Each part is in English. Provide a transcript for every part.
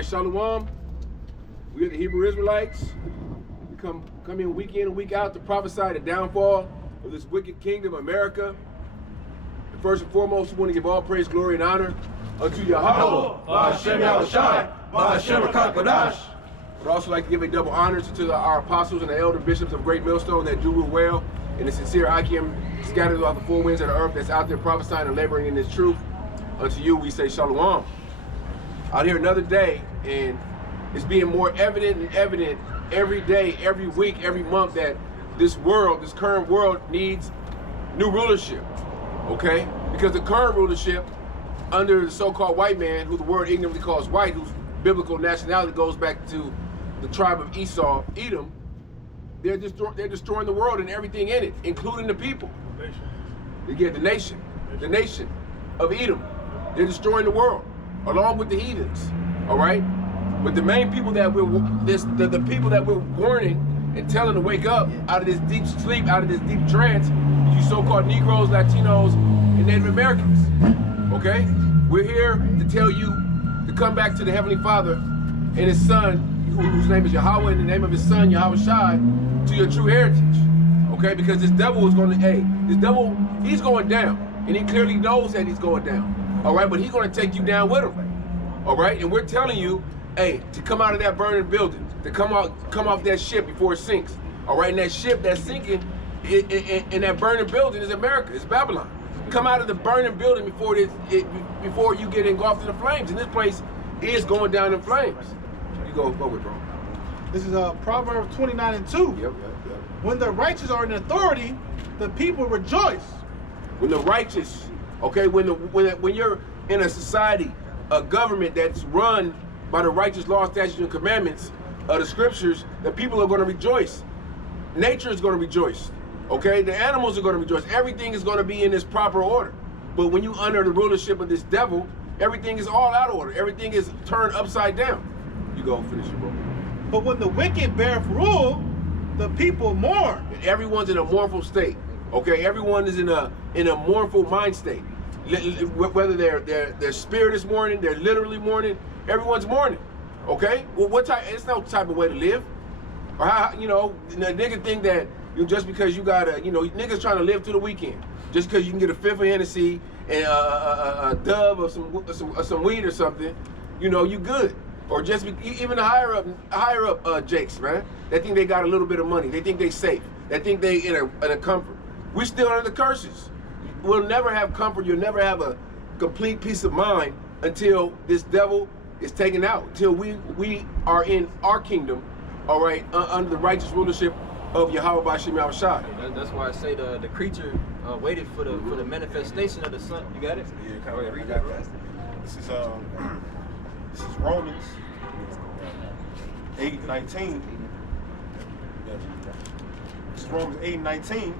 right, Shalom. We are the Hebrew Israelites. We come in week in and week out to prophesy the downfall of this wicked kingdom, America. And first and foremost, we want to give all praise, glory, and honor unto Yahweh. I'd also like to give a double honor to our apostles and the elder bishops of Great Millstone that do rule well, and the sincere Akim scattered throughout the four winds of the earth that's out there prophesying and laboring in this truth. Unto you, we say Shalom. Out here another day, and it's being more evident and evident every day, every week, every month that this world, this current world needs new rulership, okay? Because the current rulership under the so-called white man, who the word ignorantly calls white, whose biblical nationality goes back to the tribe of Esau, Edom, they're destroying the world and everything in it, including the people. They get the nation of Edom. They're destroying the world, along with the heathens, all right? But the main people that the people that we're warning and telling to wake up out of this deep sleep, out of this deep trance, you so-called Negroes, Latinos, and Native Americans, okay? We're here to tell you to come back to the Heavenly Father and His Son, whose name is Yahweh, and the name of His Son, Yahweh Shai, to your true heritage, okay? Because this devil is going to, this devil, he's going down, and he clearly knows that he's going down, all right? But he's going to take you down with him, all right? And we're telling you, to come out of that burning building, to come off that ship before it sinks, all right? And that ship that's sinking in that burning building is America, it's Babylon. Come out of the burning building before you get engulfed in the flames. And this place is going down in flames. You go forward, bro. This is Proverbs 29:2. Yep. When the righteous are in authority, the people rejoice. When the righteous, okay, when you're in a society, a government that's run by the righteous law, statutes, and commandments of the scriptures, the people are going to rejoice. Nature is going to rejoice, okay? The animals are going to rejoice. Everything is going to be in its proper order. But when you under the rulership of this devil, everything is all out of order. Everything is turned upside down. You go finish your book. But when the wicked bear rule, the people mourn. Everyone's in a mournful state, okay? Everyone is in a mournful mind state. Whether their spirit is mourning, they're literally mourning, everyone's mourning, okay? Well, what type? It's no type of way to live. Or how, the nigga think that just because you got niggas trying to live through the weekend, just because you can get a fifth of Hennessy and a dub or some weed or something, you good. Or just even the higher up jakes, man. They think they got a little bit of money. They think they safe. They think they in a comfort. We're still under the curses. We'll never have comfort. You'll never have a complete peace of mind until this devil is taken out, until we are in our kingdom, all right, under the righteous rulership of Yahweh Bashim Yahushai. That's why I say the creature waited for the manifestation of the Son. You got it? Yeah, kind of read that. This is Romans 8:19. This is Romans 8:19,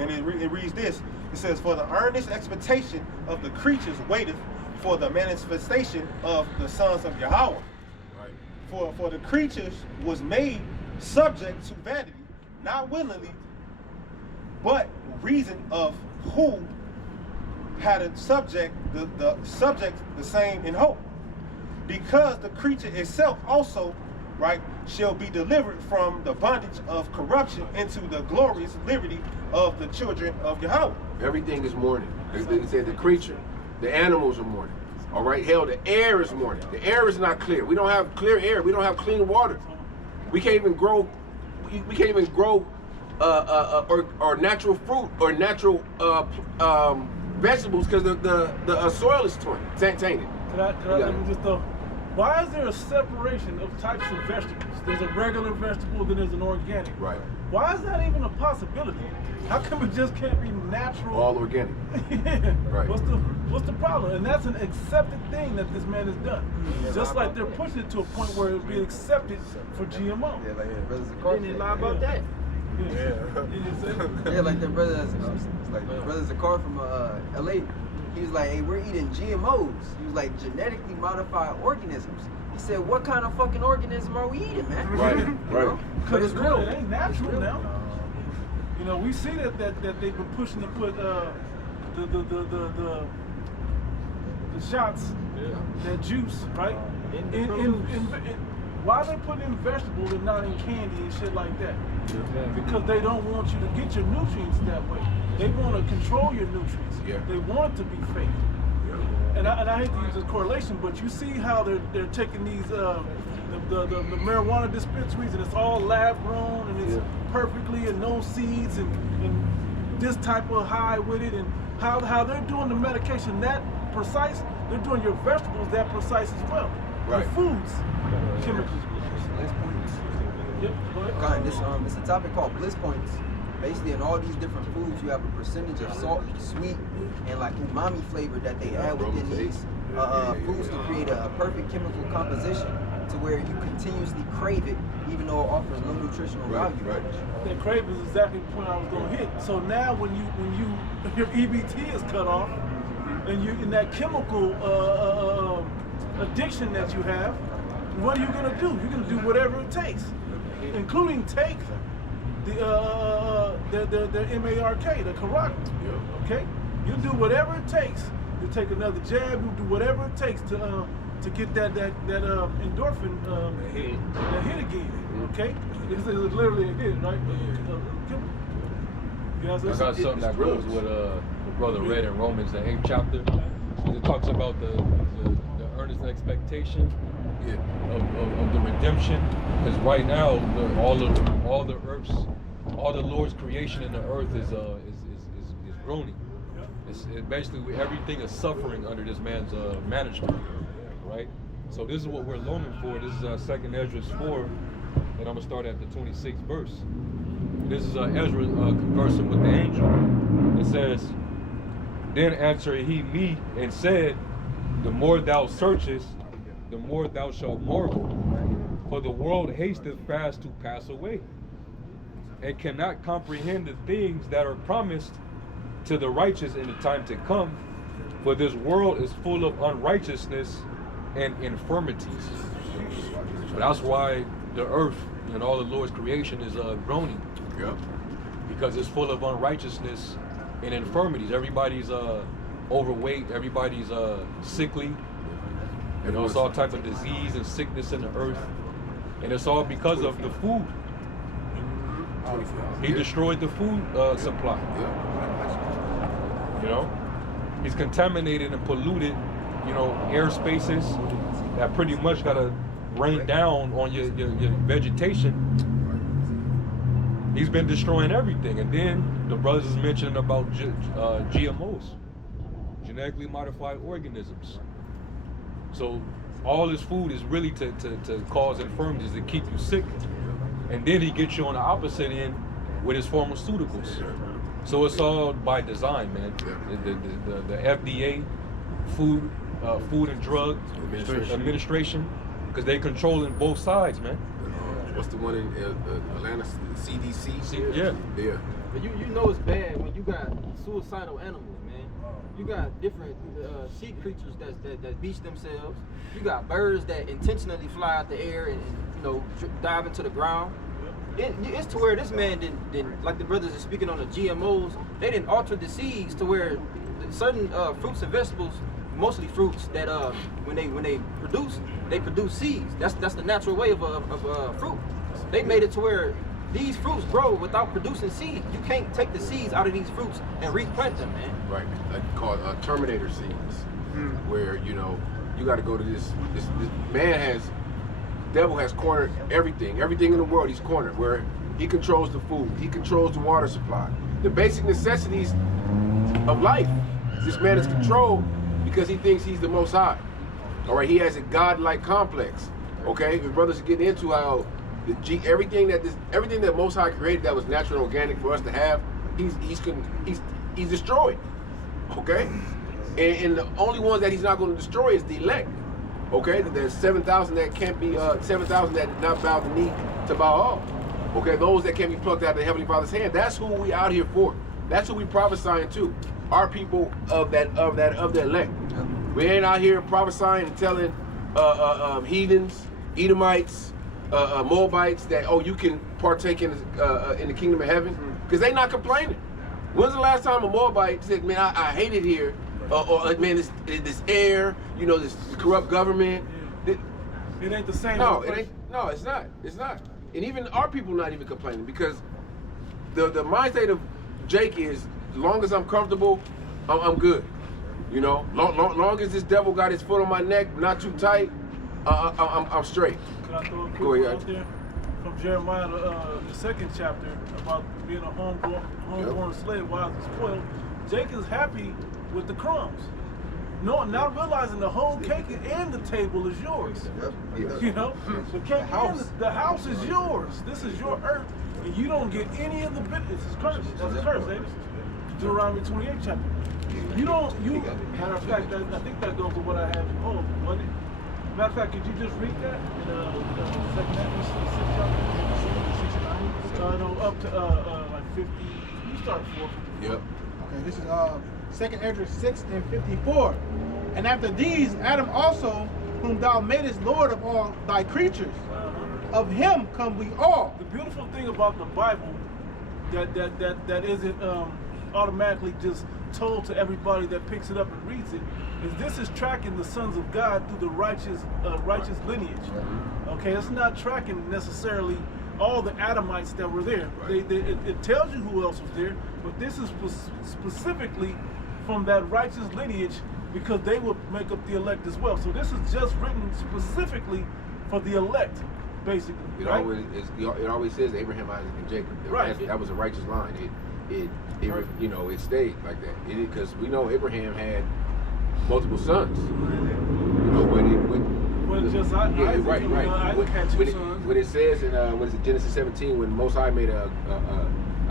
and it reads this. It says, "For the earnest expectation of the creatures waiteth for the manifestation of the sons of Yahweh." Right. For the creatures was made subject to vanity, not willingly, but reason of who had a subject, the subject the same in hope. Because the creature itself also, right, shall be delivered from the bondage of corruption into the glorious liberty of the children of Yahweh. Everything is mourning. He said the creature, the animals are mourning. All right, hell, the air is mourning. The air is not clear. We don't have clear air. We don't have clean water. We can't even grow. We can't even grow or natural fruit or natural vegetables because the soil is tainted. Let me just throw. Why is there a separation of types of vegetables? There's a regular vegetable, then there's an organic. Right. Why is that even a possibility? How come it just can't be natural? All organic. Yeah. Right. What's the problem? And that's an accepted thing that this man has done. Just like they're pushing it to a point where it'll be accepted for GMO. Yeah, like the brothers Zakar didn't lie about that. Yeah. Yeah, like the brothers Zakar from LA. He was like, hey, we're eating GMOs. He was like, genetically modified organisms. He said, what kind of fucking organism are we eating, man? Right. But it's real. It ain't natural now. We see that they've been pushing to put the shots, that juice, right, why they put in vegetables and not in candy and shit like that? Because they don't want you to get your nutrients that way. They want to control your nutrients. Yeah. They want it to be fake. Yeah. And I hate to use this correlation, but you see how they're taking these the marijuana dispensaries, and it's all lab grown, and it's perfectly, and no seeds, and this type of high with it, and how they're doing the medication that precise. They're doing your vegetables that precise as well. Right. Your foods, chemicals. Bliss points. Yep. Go ahead. God, it's a topic called bliss points. Basically, in all these different foods, you have a percentage of salt, sweet, and like umami flavor that they add within these foods to create a perfect chemical composition to where you continuously crave it, even though it offers no nutritional value. Right. That crave is exactly the point I was going to hit. So now, when your EBT is cut off, and you in that chemical addiction that you have, what are you going to do? You're going to do whatever it takes, including take the MARK, the carotid. Okay, you do whatever it takes. You take another jab. You do whatever it takes to get that endorphin that hit again. Okay, it's literally a hit, right? I got something that goes with Brother read in Romans, the 8th chapter. It talks about the earnest expectation of the redemption. Because right now, all the Lord's creation in the earth is groaning. It's basically everything is suffering under this man's management, right? So this is what we're longing for. This is 2nd Ezra 4, and I'm gonna start at the 26th verse. This is Ezra conversing with the angel. It says, "Then answered he me and said, the more thou searchest, the more thou shalt marvel. For the world hasteth fast to pass away, and cannot comprehend the things that are promised to the righteous in the time to come. For this world is full of unrighteousness and infirmities." That's why the earth and all the Lord's creation is groaning. Yep. Because it's full of unrighteousness and infirmities. Everybody's overweight, everybody's sickly. You know, it's all type of disease and sickness in the earth. And it's all because of the food. He destroyed the food supply. You know, he's contaminated and polluted, you know, air spaces that pretty much gotta rain down on your vegetation. He's been destroying everything. And then the brothers is mentioning about GMOs, genetically modified organisms. So all this food is really to cause infirmities, to keep you sick. And then he gets you on the opposite end with his pharmaceuticals. So it's all by design, man. The FDA, Food and Drug Administration, because they controlling both sides, man. What's the one in Atlanta? CDC? Yeah. But you know it's bad when you got suicidal animals, man. You got different sea creatures that beach themselves. You got birds that intentionally fly out the air and you know dive into the ground. It's to where this man didn't like the brothers are speaking on the GMOs. They didn't alter the seeds to where certain fruits and vegetables, mostly fruits, that when they produce seeds. That's the natural way of fruit. They made it to where these fruits grow without producing seeds. You can't take the seeds out of these fruits and replant them, man. Right, like called Terminator seeds, where you know you got to go to this man devil has cornered everything in the world. He's cornered where he controls the food, he controls the water supply, the basic necessities of life. This man is controlled because he thinks he's the Most High. All right, he has a godlike complex. Okay, his brothers are getting into how everything that Most High created that was natural and organic for us to have, he's destroyed. Okay, and the only ones that he's not going to destroy is the elect. Okay, there's 7,000 that can't be 7,000 that did not bow the knee to Baal. Okay, those that can't be plucked out of the Heavenly Father's hand. That's who we out here for. That's who we prophesying to. Our people of the elect. We ain't out here prophesying and telling heathens, Edomites, Moabites that you can partake in the kingdom of heaven, because they not complaining. When's the last time a Moabite said, "Man, I hate it here," or "Man, this air, you know, this corrupt government"? It ain't the same. No, it ain't. No, it's not. It's not. And even our people not even complaining because the mind state of Jake is, as long as I'm comfortable, I'm good. You know, long as this devil got his foot on my neck, not too tight, I'm straight. Can I throw a quick Go one ahead. out there? From Jeremiah, the 2nd chapter, about being a homeborn slave while he's spoiled. Jake is happy with the crumbs. No, not realizing the whole cake and the table is yours. Yep. You know, the cake and the house is yours. This is your earth, and you don't get any of the benefits. It's cursed. That's a curse, David. Deuteronomy 28 chapter. You don't. Matter of fact, I think that goes with what I had before, wasn't it? Matter of fact, could you just read that in the 2nd Ezra 6 chapter? No, up to like 50. You start 4. Yep. Okay, this is 2nd Ezra 6 and 54. And after these, Adam also, whom thou madest Lord of all thy creatures, of him come we all. The beautiful thing about the Bible that isn't automatically just told to everybody that picks it up and reads it is this is tracking the sons of God through the righteous lineage. Okay, it's not tracking necessarily all the Adamites that were there. Right. It tells you who else was there, but this is specifically from that righteous lineage because they will make up the elect as well. So this is just written specifically for the elect, basically. It right? always says Abraham, Isaac, and Jacob. Right. That was a righteous line. It you know, it stayed like that. Because we know Abraham had multiple sons. You know, Well, just Isaac, right. Isaac had 2 sons. When it says in what is it, Genesis 17, when Most High made a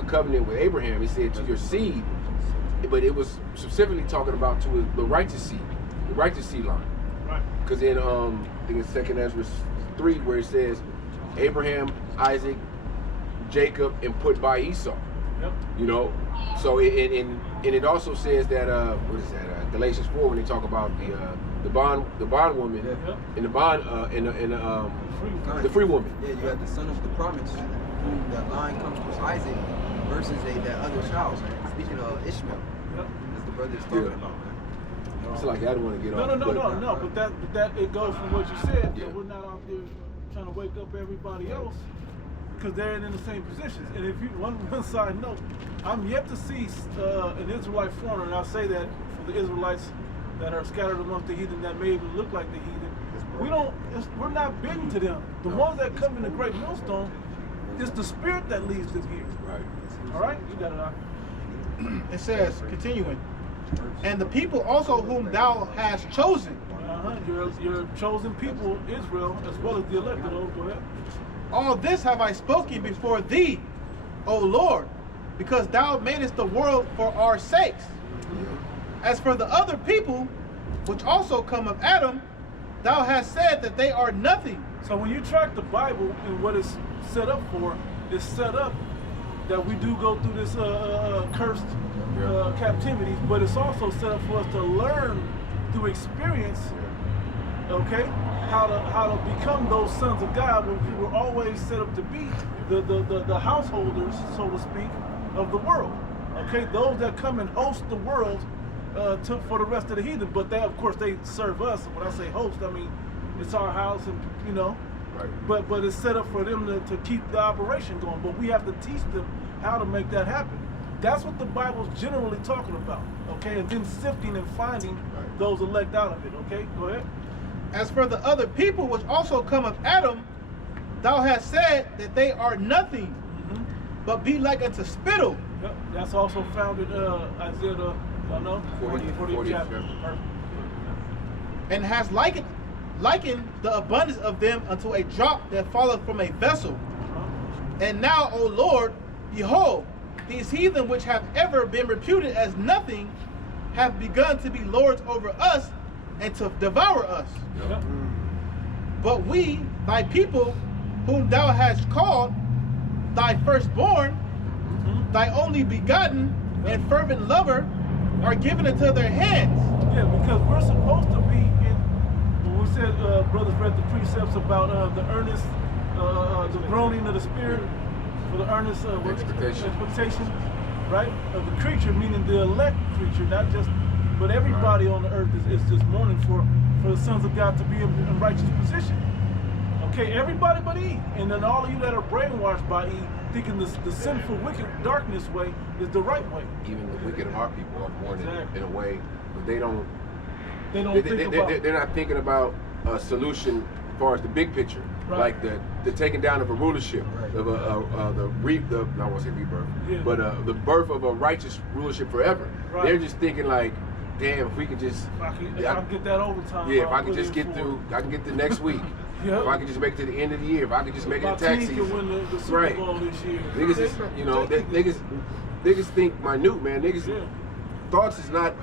covenant with Abraham, he said to your seed, but it was specifically talking about to the righteous seed line. Right. Because in I think it's 2nd Ezra 3 where it says Abraham, Isaac, Jacob, and put by Esau. Yep. You know, so and it also says that what is that? Galatians 4 when they talk about the bondwoman and the bond the free woman. Yeah, you have the son of the promise, whom that line comes from Isaac, versus that other child. Speaking of Ishmael, as the brother is talking about, man. It's like I don't want to get off. No. But that it goes from what you said. Yeah. That we're not out there trying to wake up everybody else because they're in the same positions. And if you one side note, I'm yet to see an Israelite foreigner, and I say that for the Israelites that are scattered amongst the heathen that may even look like the heathen. We're not bidden to them. The ones that come in the great millstone, it's the spirit that leads them here. Right. All right, you got it out. It says, continuing, and the people also whom thou hast chosen. Your chosen people, Israel, as well as the elected. Oh, go ahead. All this have I spoken before thee, O Lord, because thou madest the world for our sakes. As for the other people, which also come of Adam, thou hast said that they are nothing. So when you track the Bible and what it's set up for, it's set up that we do go through this cursed captivity, but it's also set up for us to learn through experience, okay, how to become those sons of God, when we were always set up to be the householders, so to speak, of the world. Okay, those that come and host the world for the rest of the heathen, but they, of course, they serve us. When I say host, I mean it's our house, and you know. Right. But it's set up for them to keep the operation going. But we have to teach them how to make that happen. That's what the Bible's generally talking about. Okay, and then sifting and finding those elect out of it. Okay, go ahead. As for the other people which also come of Adam, thou hast said that they are nothing, but be like unto spittle. Yep. That's also found in Isaiah 40 chapter. Perfect. And has likened the abundance of them unto a drop that falleth from a vessel. And now, O Lord, behold, these heathen which have ever been reputed as nothing have begun to be lords over us and to devour us. Yep. But we, thy people, whom thou hast called, thy firstborn, thy only begotten and fervent lover, are given into their hands. Yeah, because we're supposed to be in, when we said, brothers read the precepts about the earnest, the groaning of the spirit, for the earnest expectation, right, of the creature, meaning the elect creature, not just, but everybody on the earth is just mourning for the sons of God to be in righteous position. Okay, everybody but Eve. And then all of you that are brainwashed by Eve, thinking the sinful, wicked, darkness way is the right way. Even the wicked heart people are born in a way, but they don't. They don't think about. They're not thinking about a solution as far as the big picture, Right. like the taking down of a rulership, of I won't say rebirth, Yeah. but the birth of a righteous rulership forever. Right. They're just thinking like, damn, if we could just, If I can get that overtime. yeah, if I'll I could put just in get for through, it. I can get to next week. Yep. If I could just make it to the end of the year, if I could just make it My to tax team season. can win the Super Right. Bowl this year. Niggas is, you know, niggas think minute, man. Niggas Yeah. thoughts is not.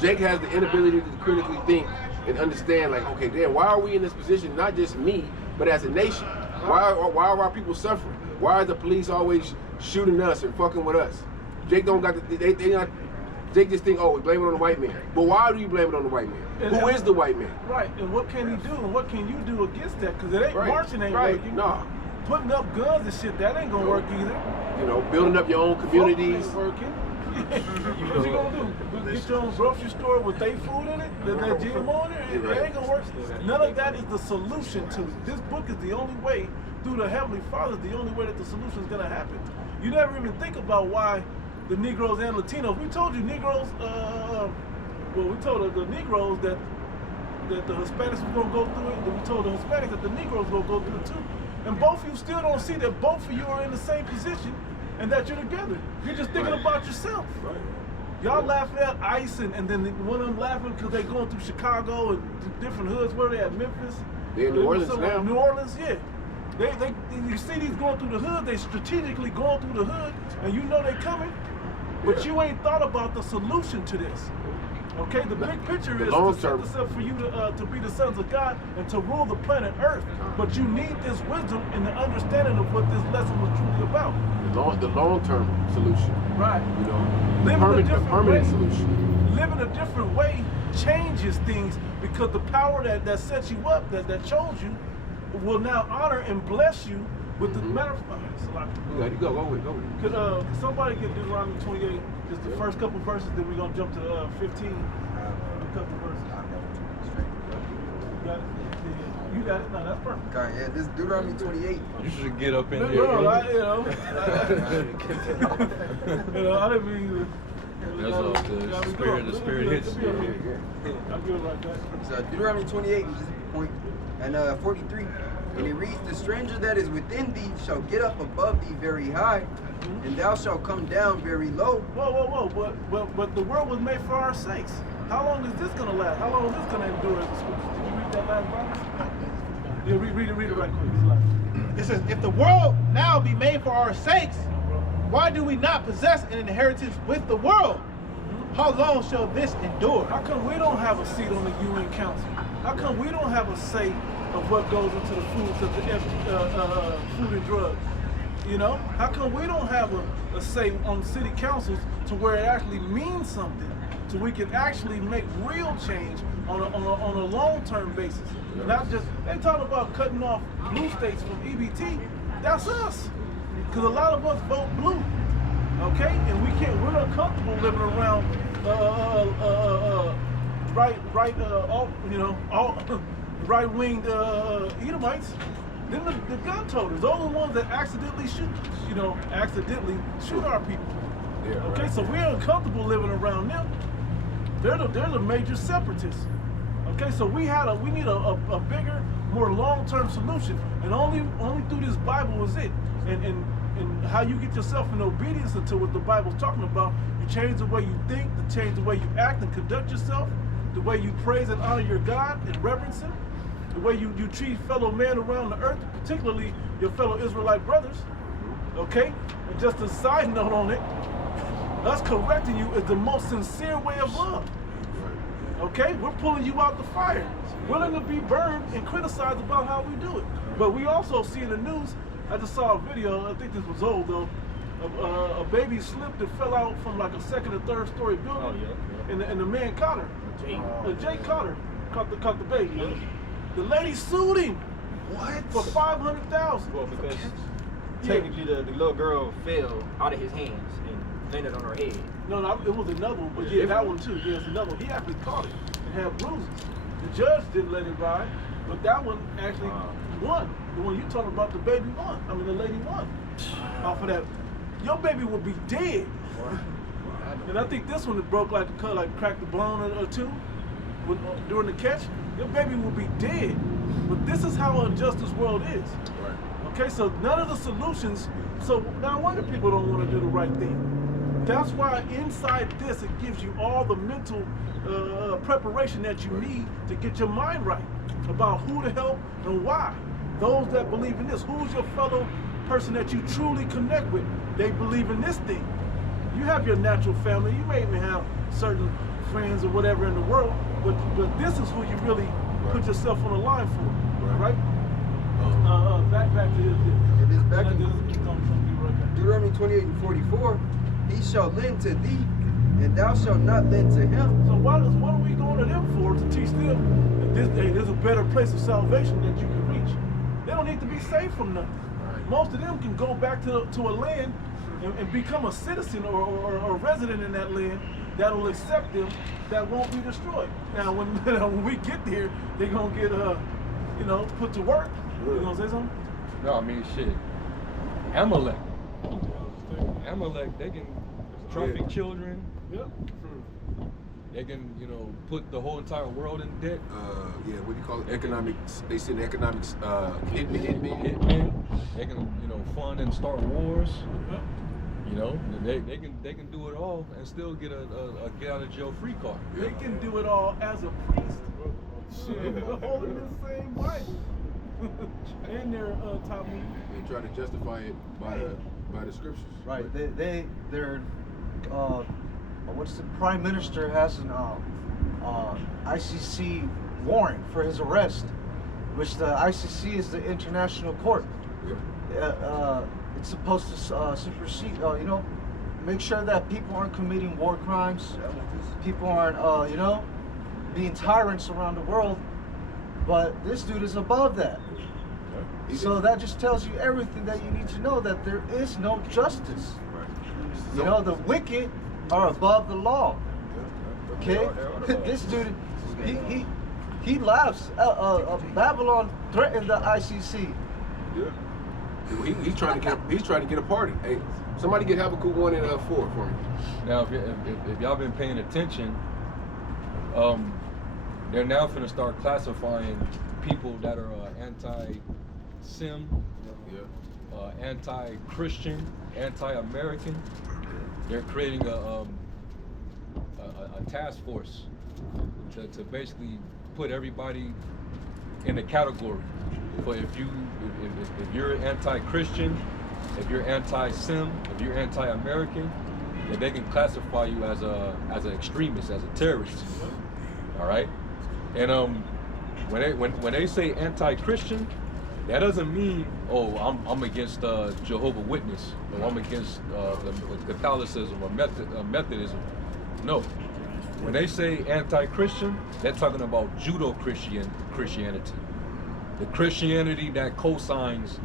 Jake has the inability to critically think and understand, like, okay, damn, why are we in this position? Not just me, but as a nation. Why are our people suffering? Why are the police always shooting us and fucking with us? Jake don't got the, they not. Jake just think, oh, we blame it on the white man. But why do you blame it on the white man? Who is the white man? Right, and what can he do, and what can you do against that? Because it ain't Right. marching ain't Right. working. Nah. Putting up guns and shit, that ain't gonna work either. You know, building up your own communities. Ain't working. What you gonna do? Get your own grocery store with their food in it? That GMO in it? Right. It ain't gonna work. None of that is the solution to it. This book is the only way, through the Heavenly Father, the only way that the solution is gonna happen. You never even think about why the Negroes and Latinos. We told you Negroes. We told the Negroes that the Hispanics was gonna go through it. And we told the Hispanics that the Negroes were gonna go through it too. And both of you still don't see that both of you are in the same position and that you're together. You're just thinking about yourself. Right. Y'all laughing at ICE and then one of them laughing because they're going through Chicago and different hoods. Where they at? Memphis? They're in New Orleans now. New Orleans, yeah. They you see these going through the hood, they strategically going through the hood, and you know they coming, but you ain't thought about the solution to this. Okay, the big picture is to set this up for you to be the sons of God and to rule the planet Earth. But you need this wisdom and the understanding of what this lesson was truly about. The long-term solution. Right. You know, the permanent solution. Living a different way changes things because the power that sets you up, that chose you, will now honor and bless you with the matter of Go with it. Could somebody get Deuteronomy 28? Just the first couple verses, then we're gonna jump to 15. A couple verses. You got it? Yeah. You got it? No, that's perfect. Okay, yeah, this is Deuteronomy 28. You should get up in there. Bro, I didn't mean. That's all the spirit hits you. I'm good like that. So Deuteronomy 28, which is the point, and 43. And it reads, the stranger that is within thee shall get up above thee very high, and thou shalt come down very low. Whoa. But the world was made for our sakes. How long is this going to last? How long is this going to endure as the scriptures? Did you read that last verse? Yeah, read it right quick. It says, if the world now be made for our sakes, why do we not possess an inheritance with the world? How long shall this endure? How come we don't have a seat on the UN Council? How come we don't have a say of what goes into the food, food and drugs? You know, how come we don't have a say on city councils to where it actually means something, so we can actually make real change on a long-term basis? Not just they talking about cutting off blue states from EBT. That's us, because a lot of us vote blue. Okay, and we're not comfortable living around right-winged Edomites. Then the gun toters, those are the ones that accidentally shoot our people. Yeah, Okay, right. so we're uncomfortable living around them. They're the major separatists. Okay, so we need a bigger, more long-term solution, and only through this Bible is it. And how you get yourself in obedience to what the Bible's talking about. You change the way you think, to change the way you act and conduct yourself, the way you praise and honor your God and reverence Him, the way you treat fellow men around the earth, particularly your fellow Israelite brothers. Okay? And just a side note on it, us correcting you is the most sincere way of love. Okay? We're pulling you out the fire, willing to be burned and criticized about how we do it. But we also see in the news, I just saw a video, I think this was old though, a baby slipped and fell out from like a second or third story building, and the man caught her. Jake caught her, caught the baby. The lady sued him. What? For $500,000. Well, because technically the little girl fell out of his hands and landed on her head. No, it was another one, but yeah, that one too. Yeah, it's another one. He actually caught it and had bruises. The judge didn't let it ride, but that one actually won. the one you talking about, the baby one. I mean, the lady one. Off of that, your baby will be dead. And I think this one that broke like the cut, like cracked the bone or two during the catch. Your baby will be dead. But this is how unjust this world is. Okay, so none of the solutions. So now I wonder people don't want to do the right thing. That's why inside this it gives you all the mental preparation that you need to get your mind right about who to help and why. Those that believe in this, who's your fellow person that you truly connect with? They believe in this thing. You have your natural family. You may even have certain friends or whatever in the world, but this is who you really put yourself on the line for, right? Back to this. It is back in Deuteronomy 28 and 44. He shall lend to thee, and thou shalt not lend to him. So what are we going to them for? To teach them that there's a better place of salvation that you can reach. They don't need to be saved from nothing. Most of them can go back to a land and become a citizen or a resident in that land that will accept them, that won't be destroyed. Now, when we get there, they're going to get, put to work. You going to say something? No, I mean, shit. Amalek, they can traffic children. Yeah. They can, put the whole entire world in debt. What do you call it? Economics. They send economics Hitmen. They can, fund and start wars. They can do it all and still get a get out of jail free card. They can do it all as a priest. Shit, holding the same Bible. And their Talmud. They try to justify it by the scriptures. Right. They're what's the prime minister has an ICC warrant for his arrest, which the ICC is the international court. It's supposed to supersede, make sure that people aren't committing war crimes, people aren't, being tyrants around the world. But this dude is above that. So that just tells you everything that you need to know, that there is no justice. The wicked are above the law. Okay? This dude, he laughs. Babylon threatened the ICC. Yeah. He's trying to get a pardon. Hey, somebody get Habakkuk 1 and 4 for me. Now, if y'all been paying attention, they're now finna start classifying people that are anti-Sim, anti-Christian, anti-American. They're creating a task force to basically put everybody in a category. But if you're anti-Christian, if you're anti-Sim, if you're anti-American, then they can classify you as an extremist, as a terrorist. All right. And when they say anti-Christian, that doesn't mean, oh, I'm against Jehovah's Witness, or I'm against the Catholicism or Methodism. No. When they say anti-Christian, they're talking about Judeo-Christianity. The Christianity that co-signs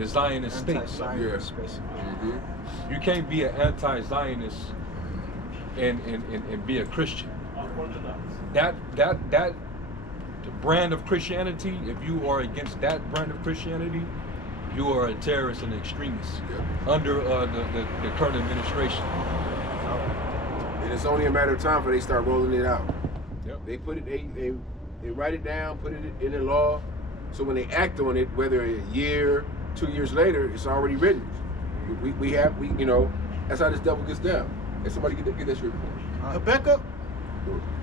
the Zionist states. Anti-Zionist, basically. You can't be an anti-Zionist and be a Christian. That the brand of Christianity, if you are against that brand of Christianity, you are a terrorist and extremist under the current administration. And it's only a matter of time before they start rolling it out. Yep. They put it, they write it down, put it in the law, so when they act on it, whether a year, 2 years later, it's already written. We that's how this devil gets down. And somebody get that straight report.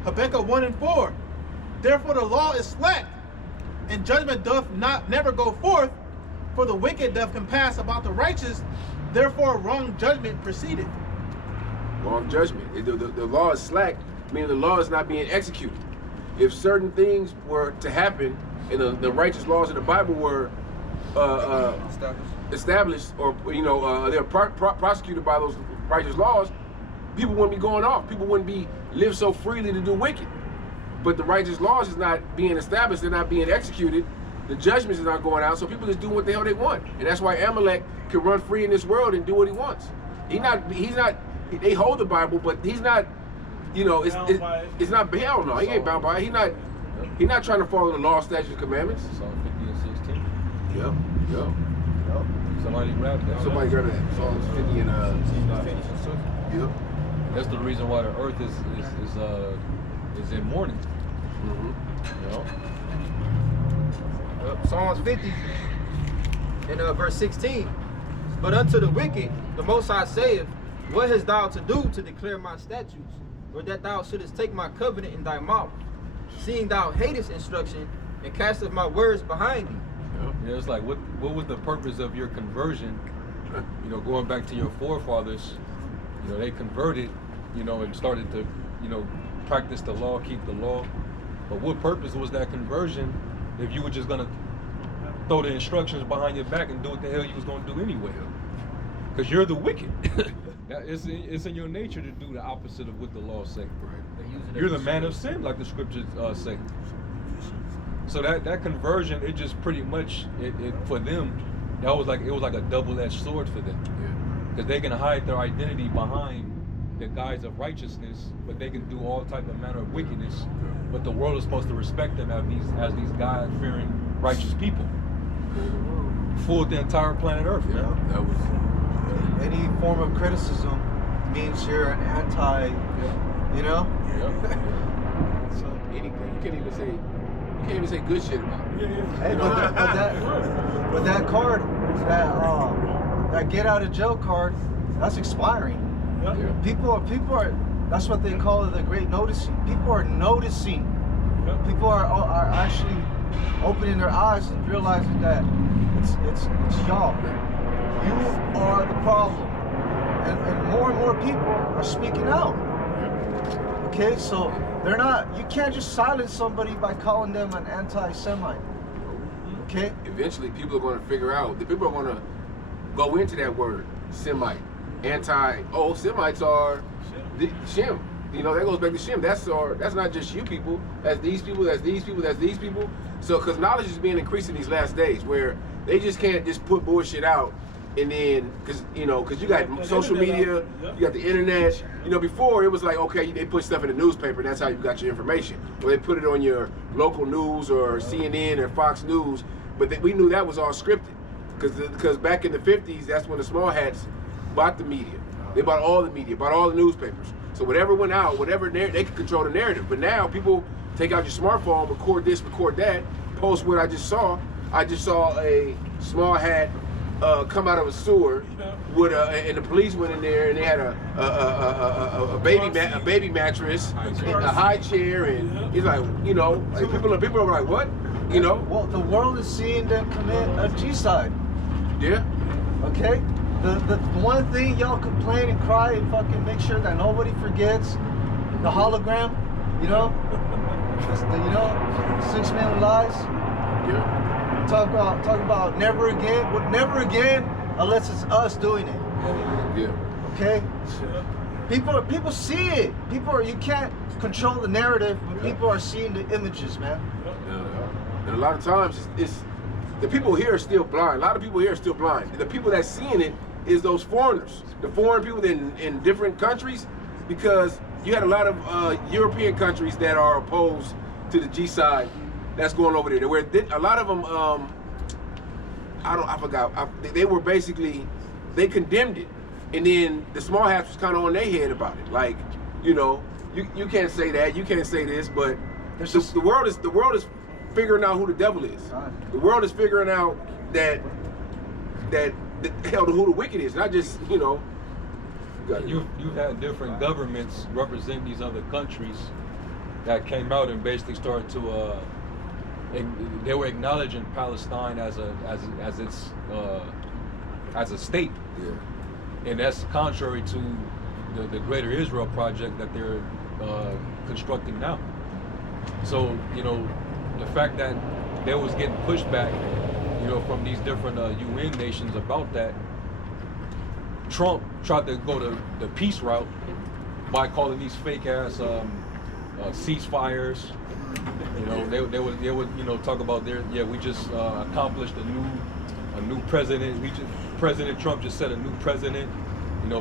Habakkuk 1 and 4. Therefore the law is slack, and judgment doth never go forth, for the wicked doth compass about the righteous, therefore wrong judgment proceedeth. Wrong judgment. The law is slack, meaning the law is not being executed. If certain things were to happen, and the righteous laws of the Bible were established, or they're prosecuted by those righteous laws, people wouldn't be going off. People wouldn't be live so freely to do wicked. But the righteous laws is not being established. They're not being executed. The judgments is not going out. So people just do what the hell they want. And that's why Amalek can run free in this world and do what he wants. He's not. They hold the Bible, but he's not. It's not. Hell no, he ain't bound by it. He's not trying to follow the law, statutes, and commandments. Psalm 50 and 16. Yep. Somebody grab that. Somebody grab that. Psalms 50 and Yep. That's the reason why the earth is in mourning. Mm-hmm. You know. Psalms 50 and verse 16. But unto the wicked, the Most High saith, what hast thou to do to declare my statutes, or that thou shouldest take my covenant in thy mouth, seeing thou hatest instruction and casteth my words behind thee? Yeah, it's like what was the purpose of your conversion? You know, going back to your forefathers, you know, they converted, you know, and started to, you know, practice the law, keep the law. But what purpose was that conversion if you were just gonna throw the instructions behind your back and do what the hell you was gonna do anyway? Because you're the wicked. It's in your nature to do the opposite of what the law say. You're the man of sin, like the scriptures say. So that conversion, it just pretty much it for them, it was like a double-edged sword for them. Because they can hide their identity behind the guise of righteousness, but they can do all type of manner of wickedness. But the world is supposed to respect them as these God-fearing righteous people. Fooled the entire planet Earth, man. Yeah, that was Any form of criticism means you're an anti, you know? so anything. You can't even say good shit about it. Hey, but that card, that get out of jail card, that's expiring. Yeah. People are. That's what they call it, the great noticing. People are noticing. People are actually opening their eyes and realizing that it's y'all. You are the problem, and more people are speaking out. Okay, so they're not. You can't just silence somebody by calling them an anti-Semite. Okay. Eventually, people are going to figure out. The people are going to go into that word, Semite, anti. Oh, Semites are the Shem. You know, that goes back to Shem. That's not just you people. That's these people. That's these people. That's these people. So, because knowledge is being increased in these last days, where they just can't just put bullshit out. And then, because you got social media, you got the internet. You know, before it was like, okay, they put stuff in the newspaper, and that's how you got your information. Or they put it on your local news or CNN or Fox News. But we knew that was all scripted. Because back in the 50s, that's when the small hats bought the media. They bought all the media, bought all the newspapers. So whatever went out, they could control the narrative. But now people take out your smartphone, record this, record that, post what I just saw. I just saw a small hat come out of a sewer with and the police went in there and they had a baby mattress, a high chair, and he's like, like people are like, what? Well, the world is seeing them commit a G-side. Yeah. Okay? The one thing y'all complain and cry and fucking make sure that nobody forgets, the hologram, the 6 million lies. Yeah. Talk about never again. Well, never again unless it's us doing it. Yeah. Okay? People see it. You can't control the narrative when people are seeing the images, man. Yeah. And a lot of times it's the people here are still blind. A lot of people here are still blind. And the people that's seeing it is those foreigners, the foreign people in different countries, because you had a lot of European countries that are opposed to the G side that's going over there. Where a lot of them, I forgot. They were basically, they condemned it, and then the small hats was kind of on their head about it. Like, you can't say that, you can't say this, but the world is figuring out who the devil is. The world is figuring out that who the wicked is, not just You've had different governments represent these other countries that came out and basically started to they were acknowledging Palestine as a state. Yeah. And that's contrary to the Greater Israel project that they're constructing now. So the fact that they was getting pushback from these different UN nations about that, Trump tried to go the peace route by calling these fake ass ceasefires. They would talk about we just accomplished a new president. President Trump just set a new president.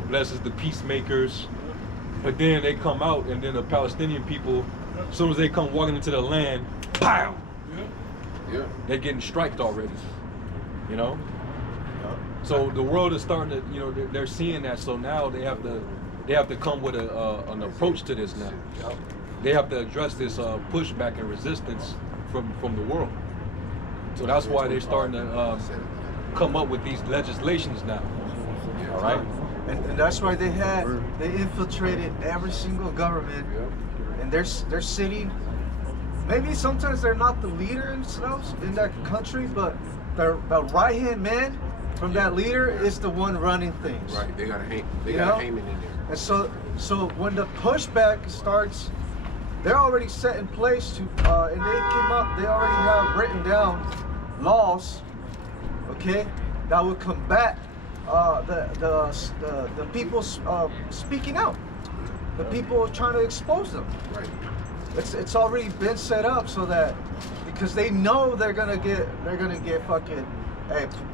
Blesses the peacemakers. But then they come out, and then the Palestinian people, as soon as they come walking into the land, pow! Yeah. They're getting striked already. You know. So the world is starting to, you know, they're seeing that. So now they have to come with an approach to this now. They have to address this pushback and resistance from the world. So that's why they're starting to come up with these legislations now. All right. And that's why they infiltrated every single government in their city. Maybe sometimes they're not the leader themselves in that country, but the right-hand man from that leader is the one running things. Right, they got a Haman in there. And so when the pushback starts, they're already set in place to, and they already have written down laws, okay, that would combat the people speaking out, the people trying to expose them. Right. It's already been set up so that, because they know they're gonna get fucking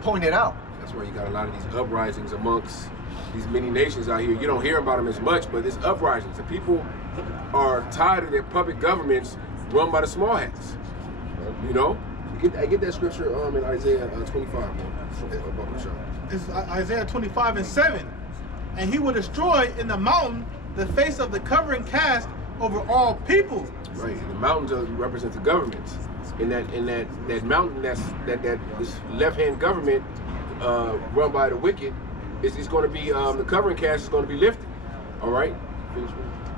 pointed out. That's why you got a lot of these uprisings amongst these many nations out here. You don't hear about them as much, but it's uprisings. The people are tired of their puppet governments run by the small hats. You know? I get that scripture in Isaiah 25. It's Isaiah 25:7. And he will destroy in the mountain the face of the covering cast over all people. Right. The mountains represent the governments. In that mountain, this left-hand government run by the wicked, it's going to be the covering cast is going to be lifted. All right.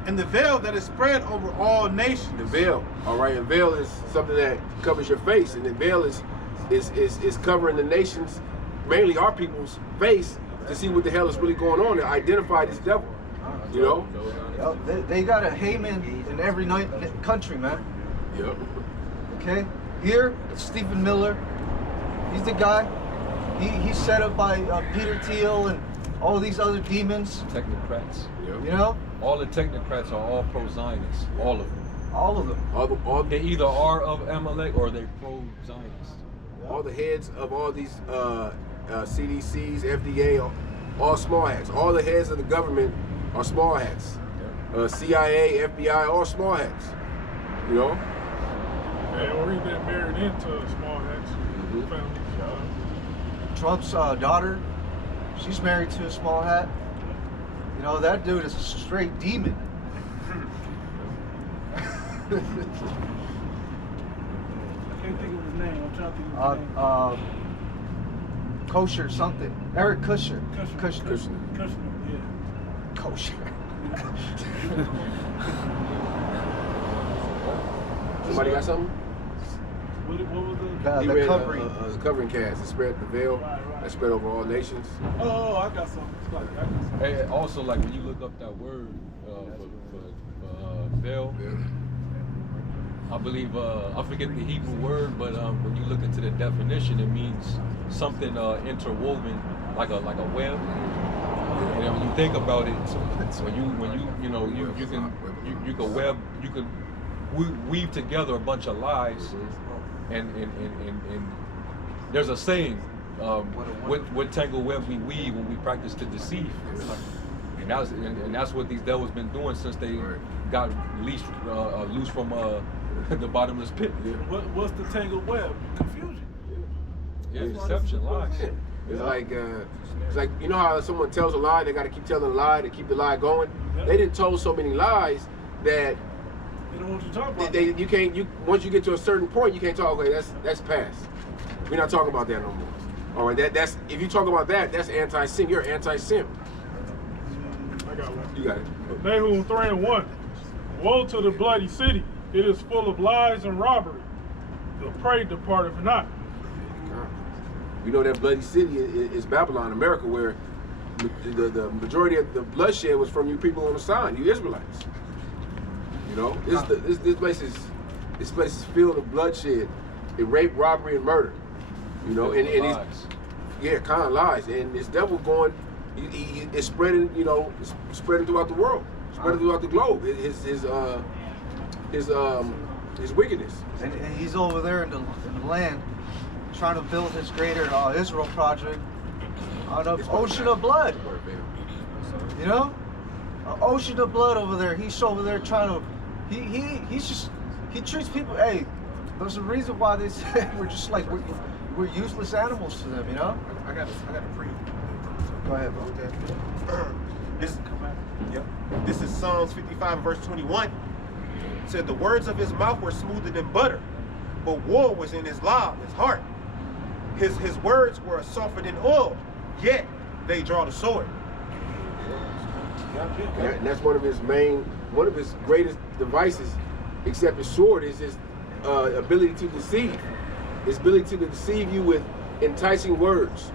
And the veil that is spread over all nations. The veil. All right. A veil is something that covers your face, and the veil is covering the nations, mainly our people's face, to see what the hell is really going on, to identify this devil. You know. They got a Haman in every country, man. Yep. Okay. Here, it's Stephen Miller. He's the guy. He's set up by Peter Thiel and all these other demons. Technocrats. Yep. You know? All the technocrats are all pro-Zionists. All of them. All of them. They either are of Amalek or they're pro-Zionist. All the heads of all these CDCs, FDA, all small hats. All the heads of the government are small hats. CIA, FBI, all small hats. You know? Or even married into small hats. Families. Trump's daughter, she's married to a small hat. You know, that dude is a straight demon. I can't think of his name. I'm trying to think of his name. Kosher something. Eric Kushner. Kushner, yeah. Kosher. Somebody got something? What was the... The covering. The covering cast. It spread the veil. Right. That spread over all nations. Oh, I got something. Hey, also, like when you look up that word for veil, I believe I forget the Hebrew word, but when you look into the definition, it means something interwoven, like a web. And then when you think about it, you can weave together a bunch of lies, and there's a saying, what tangled web we weave when we practice to deceive, and that's what these devils been doing since they got loose from the bottomless pit. What's the tangled web? Confusion. Yeah, deception, lies. It's like you know how someone tells a lie, they got to keep telling a lie to keep the lie going. Yep. They didn't told so many lies that They don't want you to talk about you can't. Once you get to a certain point, you can't talk. Okay, that's past. We're not talking about that no more. All right, that's if you talk about that, that's anti-sin. You're anti-sin. I got one. You got it. Nahum 3:1. Woe to the bloody city! It is full of lies and robbery. The prey departeth not. We know that bloody city is Babylon, America, where the majority of the bloodshed was from you people on the side, you Israelites. You know, this place is filled with bloodshed, and rape, robbery, and murder. You know, and it's kind of lies, and this devil going, it's spreading. You know, it's spreading throughout the world, spreading throughout the globe. His wickedness. And he's over there in the land, trying to build his greater Israel project on an ocean of blood. You know, an ocean of blood over there. He's over there trying to. He treats people. Hey, there's a reason why they say we're just like we're useless animals to them, you know. I got to pre. Go ahead, bro. This is Psalms 55 verse 21. It said the words of his mouth were smoother than butter, but war was in his heart. His words were softer than oil, yet they draw the sword. And that's one of his greatest devices, except his sword, is his ability to deceive. His ability to deceive you with enticing words,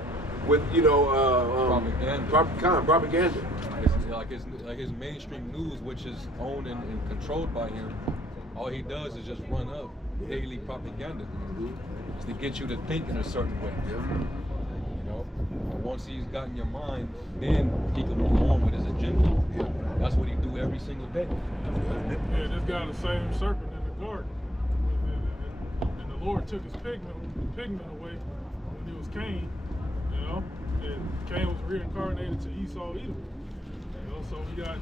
with propaganda. Like his mainstream news, which is owned and controlled by him. All he does is just run up daily propaganda, is to get you to think in a certain way. You know, and once he's gotten your mind, then he can move on with his agenda. That's what he do every single day. Yeah, this guy the same serpent in the garden, and the Lord took his pigment away when he was Cain. You know, and Cain was reincarnated to Esau, Edom. You know, so we got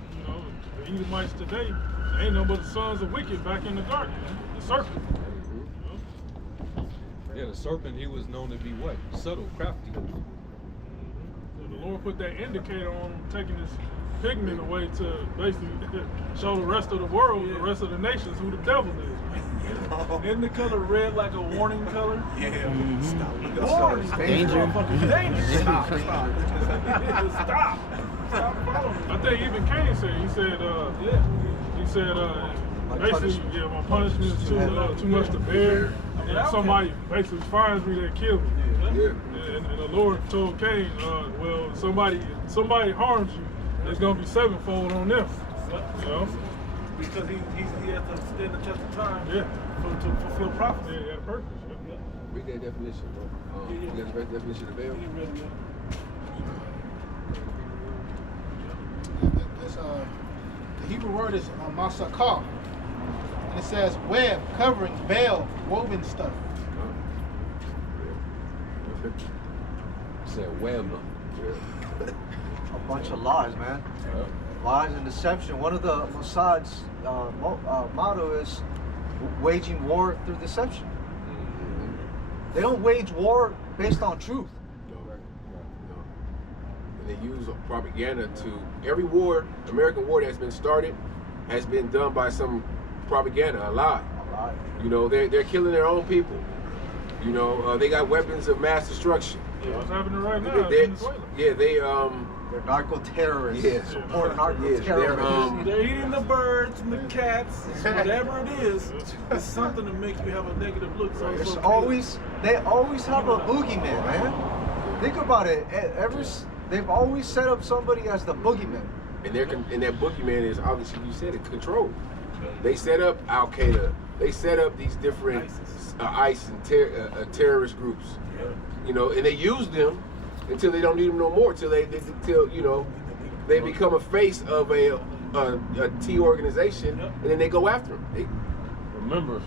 the Edomites today. They ain't nothing but the sons of wicked back in the garden. The serpent. Yeah, the serpent, he was known to be what? Subtle, crafty. So the Lord put that indicator on him, taking his pigment away to basically show the rest of the world, the rest of the nations, who the devil is. Isn't the color red like a warning color? Yeah. Warning. Danger. Danger. Stop. Stop following me. I think even Cain said, he said, basically, my punishment is too much to bear. And if somebody basically finds me, they kill me. And the Lord told Cain, well, somebody harms you, it's gonna be sevenfold on them. You know? Because he has to stand the test of time. Yeah. To fulfill prophecy. Yeah, purpose. Read that definition, bro. You got the definition of bail? The Hebrew word is masakah, and it says web, covering, veil, woven stuff. Said web. A bunch of lies, man. Lies and deception. One of the Mossad's motto is waging war through deception. They don't wage war based on truth. And they use propaganda to every war, American war that's been started, has been done by some propaganda, a lie. You know, they're killing their own people. You know, they got weapons of mass destruction. Yeah, what's happening right now? They're narco-terrorists. Yeah. Support narco-terrorists. They're eating the birds and the cats, whatever it is. It's something to make you have a negative look. So They always have a boogeyman, man. Think about it. They've always set up somebody as the boogeyman. And that boogeyman is obviously, you said it, controlled. They set up Al Qaeda. They set up these different ISIS and terrorist groups. You know, and they use them until they don't need them no more. Till they become a face of a T organization, and then they go after them. Remember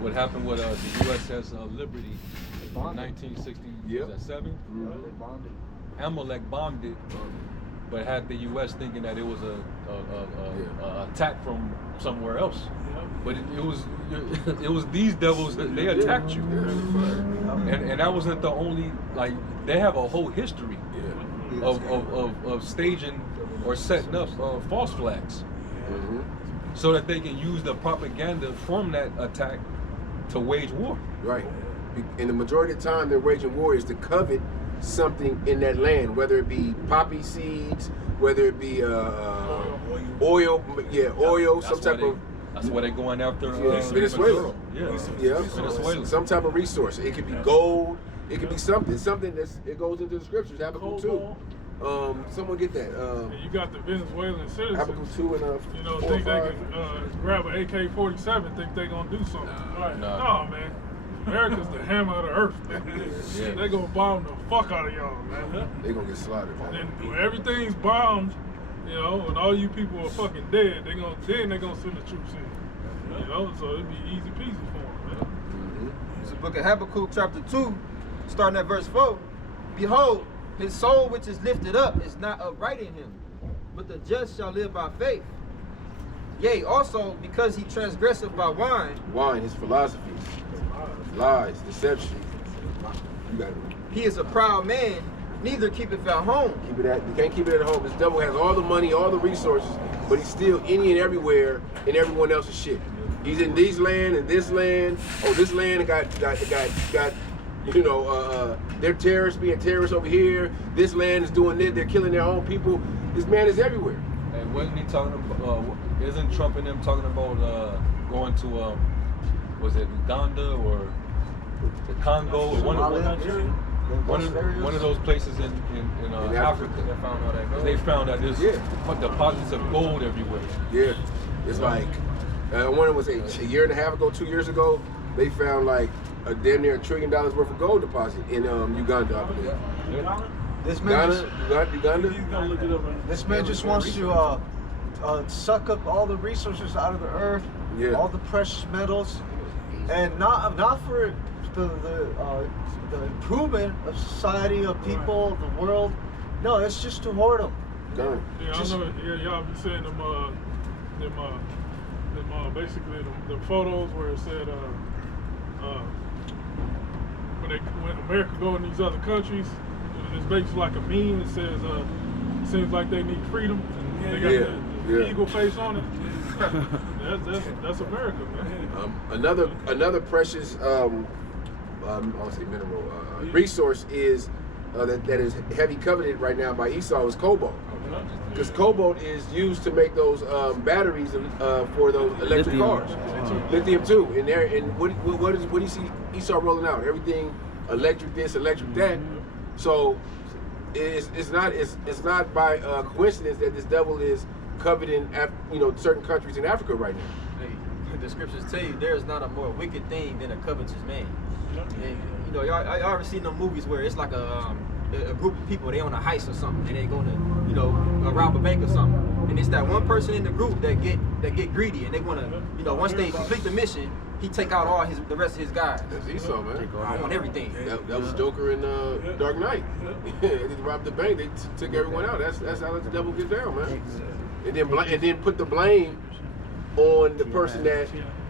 what happened with the USS Liberty in 1967? Amalek bombed it, but had the U.S. thinking that it was a attack from somewhere else. But it was these devils that they attacked you, and that wasn't the only. Like, they have a whole history of staging or setting up false flags, so that they can use the propaganda from that attack to wage war. Right. And the majority of the time they're waging war is to covet something in that land, whether it be poppy seeds, whether it be oil, some type of. That's why they're going after Venezuela. Venezuela. Some type of resource. It could be gold. It could be something it goes into the scriptures. Habakkuk 2. Someone get that. And you got the Venezuelan citizens. Habakkuk 2 and think they can grab an AK-47, think they gonna do something. No, man. America's the hammer of the earth. They gonna bomb the fuck out of y'all, man. They gonna get slaughtered. And when everything's bombed, and all you people are fucking dead, they gonna send the troops in. So it'd be easy peasy for them, man. It's the book of Habakkuk, chapter 2, starting at verse 4. Behold, his soul which is lifted up is not upright in him, but the just shall live by faith. Yea, also because he transgresseth by wine. Wine, his philosophies, lies, deception. You got it. He is a proud man, neither keepeth at home. Keep it at. You can't keep it at home. This devil has all the money, all the resources, but he's still any and everywhere in everyone else's shit. He's in this land and this land. Oh, this land got you know, they're terrorists being terrorists over here. This land is doing this. They're killing their own people. This man is everywhere. And wasn't he talking about? Isn't Trump and them talking about going to was it Uganda or the Congo or one of those places in Africa? They found all that gold. They found that there's deposits of gold everywhere. Yeah, it's like one was a year and a half ago, 2 years ago. They found like damn near $1 trillion worth of gold deposit in Uganda, I believe. Yeah. This man Uganda. He's gonna look it up. This man just wants to suck up all the resources out of the earth, all the precious metals, and not for the improvement of society, of people, the world. No, it's just to hoard them. Done. Yeah, I know. Yeah, y'all be saying them basically the photos where it said when America go in these other countries, it's basically like a meme. It says seems like they need freedom. They got the eagle face on it. That's America, man. Another precious I won't say mineral resource is that is heavy coveted right now by Esau is cobalt. Because cobalt is used to make those batteries for those electric cars. Lithium too. And what do you see Esau rolling out? Everything electric this, electric that. So it's not by coincidence that this devil is coveting certain countries in Africa right now. Hey, the scriptures tell you there is not a more wicked thing than a covetous man. And y'all ever seen them movies where it's like a group of people, they on a heist or something, and they going to rob a bank or something, and it's that one person in the group that get greedy, and they want to once they complete the mission, he take out all the rest of his guys. That's Esau, man. I want everything. That was Joker in Dark Knight. They robbed the bank. They took everyone out. That's how the devil get down, man. And then put the blame on the person that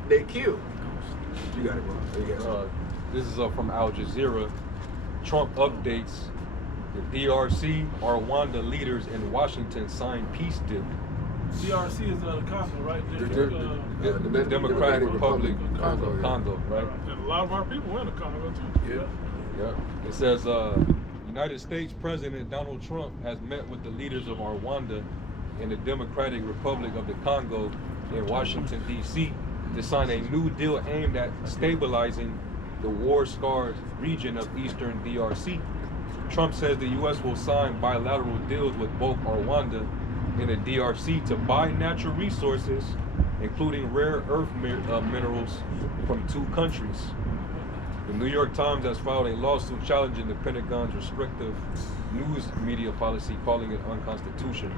they killed. You got it, bro. This is from Al Jazeera. Trump updates. The DRC, Rwanda leaders in Washington signed peace deal. DRC is Congo, right? The Democratic Republic of Congo, right? And a lot of our people in the Congo too. Yeah. It says United States President Donald Trump has met with the leaders of Rwanda and the Democratic Republic of the Congo in Washington, D.C. to sign a new deal aimed at stabilizing the war-scarred region of eastern DRC. Trump says the U.S. will sign bilateral deals with both Rwanda and the DRC to buy natural resources, including rare earth minerals, from two countries. The New York Times has filed a lawsuit challenging the Pentagon's restrictive news media policy, calling it unconstitutional.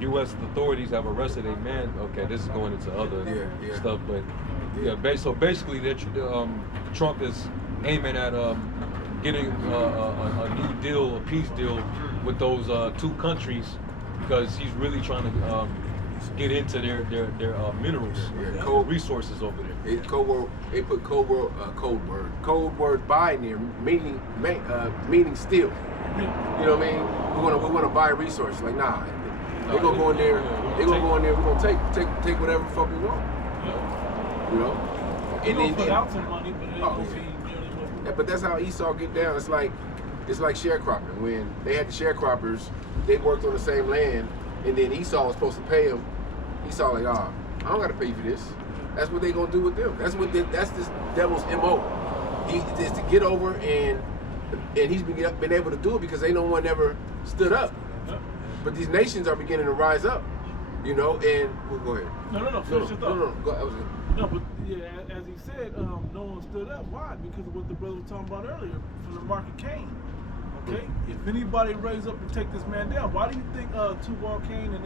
U.S. authorities have arrested a man. Okay, this is going into other stuff, but so basically, Trump is aiming at getting a new deal, a peace deal with those two countries, because he's really trying to get into their minerals, cold resources over there. They put code word buy in there, meaning steal. You know what I mean? We want to buy resources. Like they gonna go in there. They gonna go in there. We're gonna take whatever the fuck we want. You know. And then put out some money, but but that's how Esau get down. It's like sharecropping. When they had the sharecroppers, they worked on the same land, and then Esau was supposed to pay them. Esau like, I don't gotta pay you for this. That's what they gonna do with them. That's this devil's MO. He is to get over, and he's been able to do it because ain't no one ever stood up. But these nations are beginning to rise up, and go ahead. No. Finish your thought. No. That was it. No, but as he said, no one stood up. Why? Because of what the brother was talking about earlier from the mark of Cain. Okay, if anybody raise up and take this man down, why do you think Tubal Cain and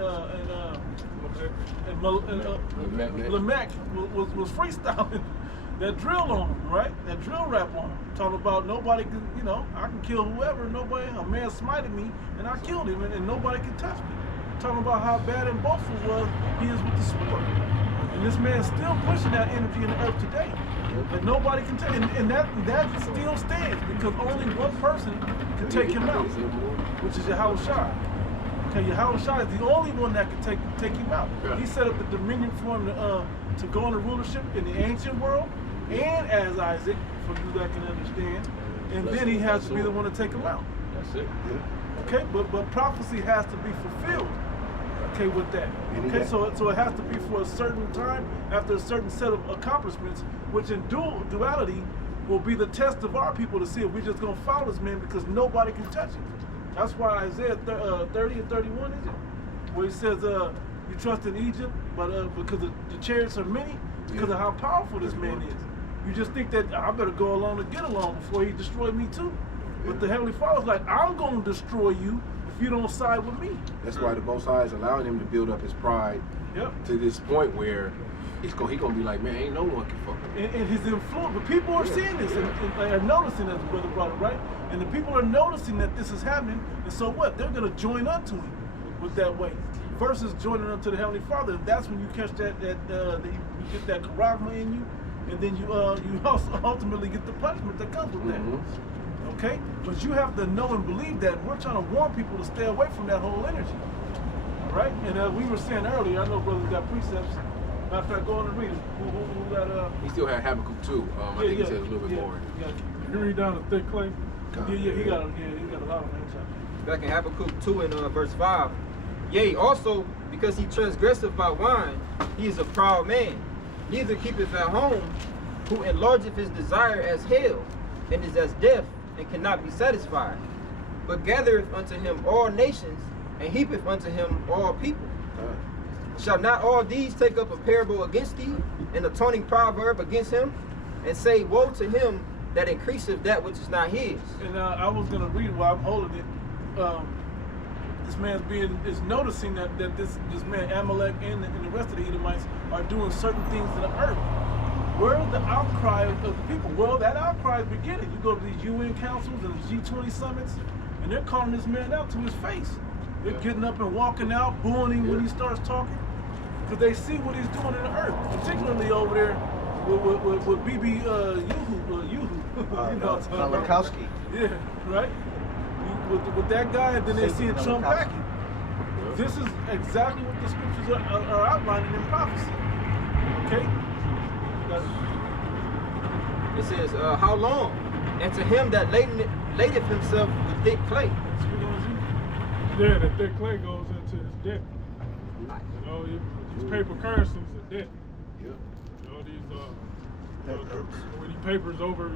Lamech was freestyling that drill on him, right? That drill rap on him, talking about nobody can, I can kill whoever. A man smited me and I killed him, and nobody can touch me. Talking about how bad and boastful he is with the sword. And this man's still pushing that energy in the earth today. And nobody can take, and that still stands because only one person can take him out, which is Yahweh Shai. Okay, Yahweh Shai is the only one that can take him out. He set up the dominion for him to go into rulership in the ancient world, and as Isaac, for you that can understand, and then he has to be the one to take him out. That's it. Okay, but prophecy has to be fulfilled. Okay, with that. Okay, so it has to be for a certain time after a certain set of accomplishments, which in duality will be the test of our people to see if we're just gonna follow this man because nobody can touch him. That's why Isaiah 30 and 31 is it, where he says, "You trust in Egypt, but because the chariots are many, because of how powerful this man is, you just think that I better go along to get along before he destroy me too." But the Heavenly Father's like, "I'm gonna destroy you if you don't side with me." That's why the Most High is allowing him to build up his pride to this point where he gonna be like, man, ain't no one can fuck with him. And his influence, but people are seeing this and are noticing, as Brother brought it, right? And the people are noticing that this is happening, and so what? They're gonna join unto him with that way, versus joining unto the Heavenly Father. And that's when you catch that you get that charagma in you, and then you also ultimately get the punishment that comes with that. Okay? But you have to know and believe that. We're trying to warn people to stay away from that whole energy. All right? And we were saying earlier, I know brothers got precepts. Matter of fact, go on and read them. Who got, he still had Habakkuk too. I think he said a little bit more. You read down to thick clay? He got a lot of names. Back in Habakkuk 2 and verse 5. Yea, also, because he transgresseth by wine, he is a proud man. Neither keepeth at home, who enlargeth his desire as hell, and is as death, and cannot be satisfied. But gathereth unto him all nations, and heapeth unto him all people. Shall not all these take up a parable against thee, an atoning proverb against him, and say, woe to him that increaseth that which is not his? And I was going to read while I'm holding it. This man's is noticing that this man Amalek and the rest of the Edomites are doing certain things to the earth. Where's the outcry of the people? Well, that outcry is beginning. You go to these UN councils and the G20 summits, and they're calling this man out to his face. They're getting up and walking out, booing him when he starts talking, because they see what he's doing in the earth, particularly over there with BB Malakowski. Yeah, right? With that guy, and then they see Trump backing. This is exactly what the scriptures are outlining in prophecy. Okay? It says, how long? And to him that ladeth himself with thick clay. Yeah, the thick clay goes into his debt. You know, these paper currencies are debt. You know, when he papers over,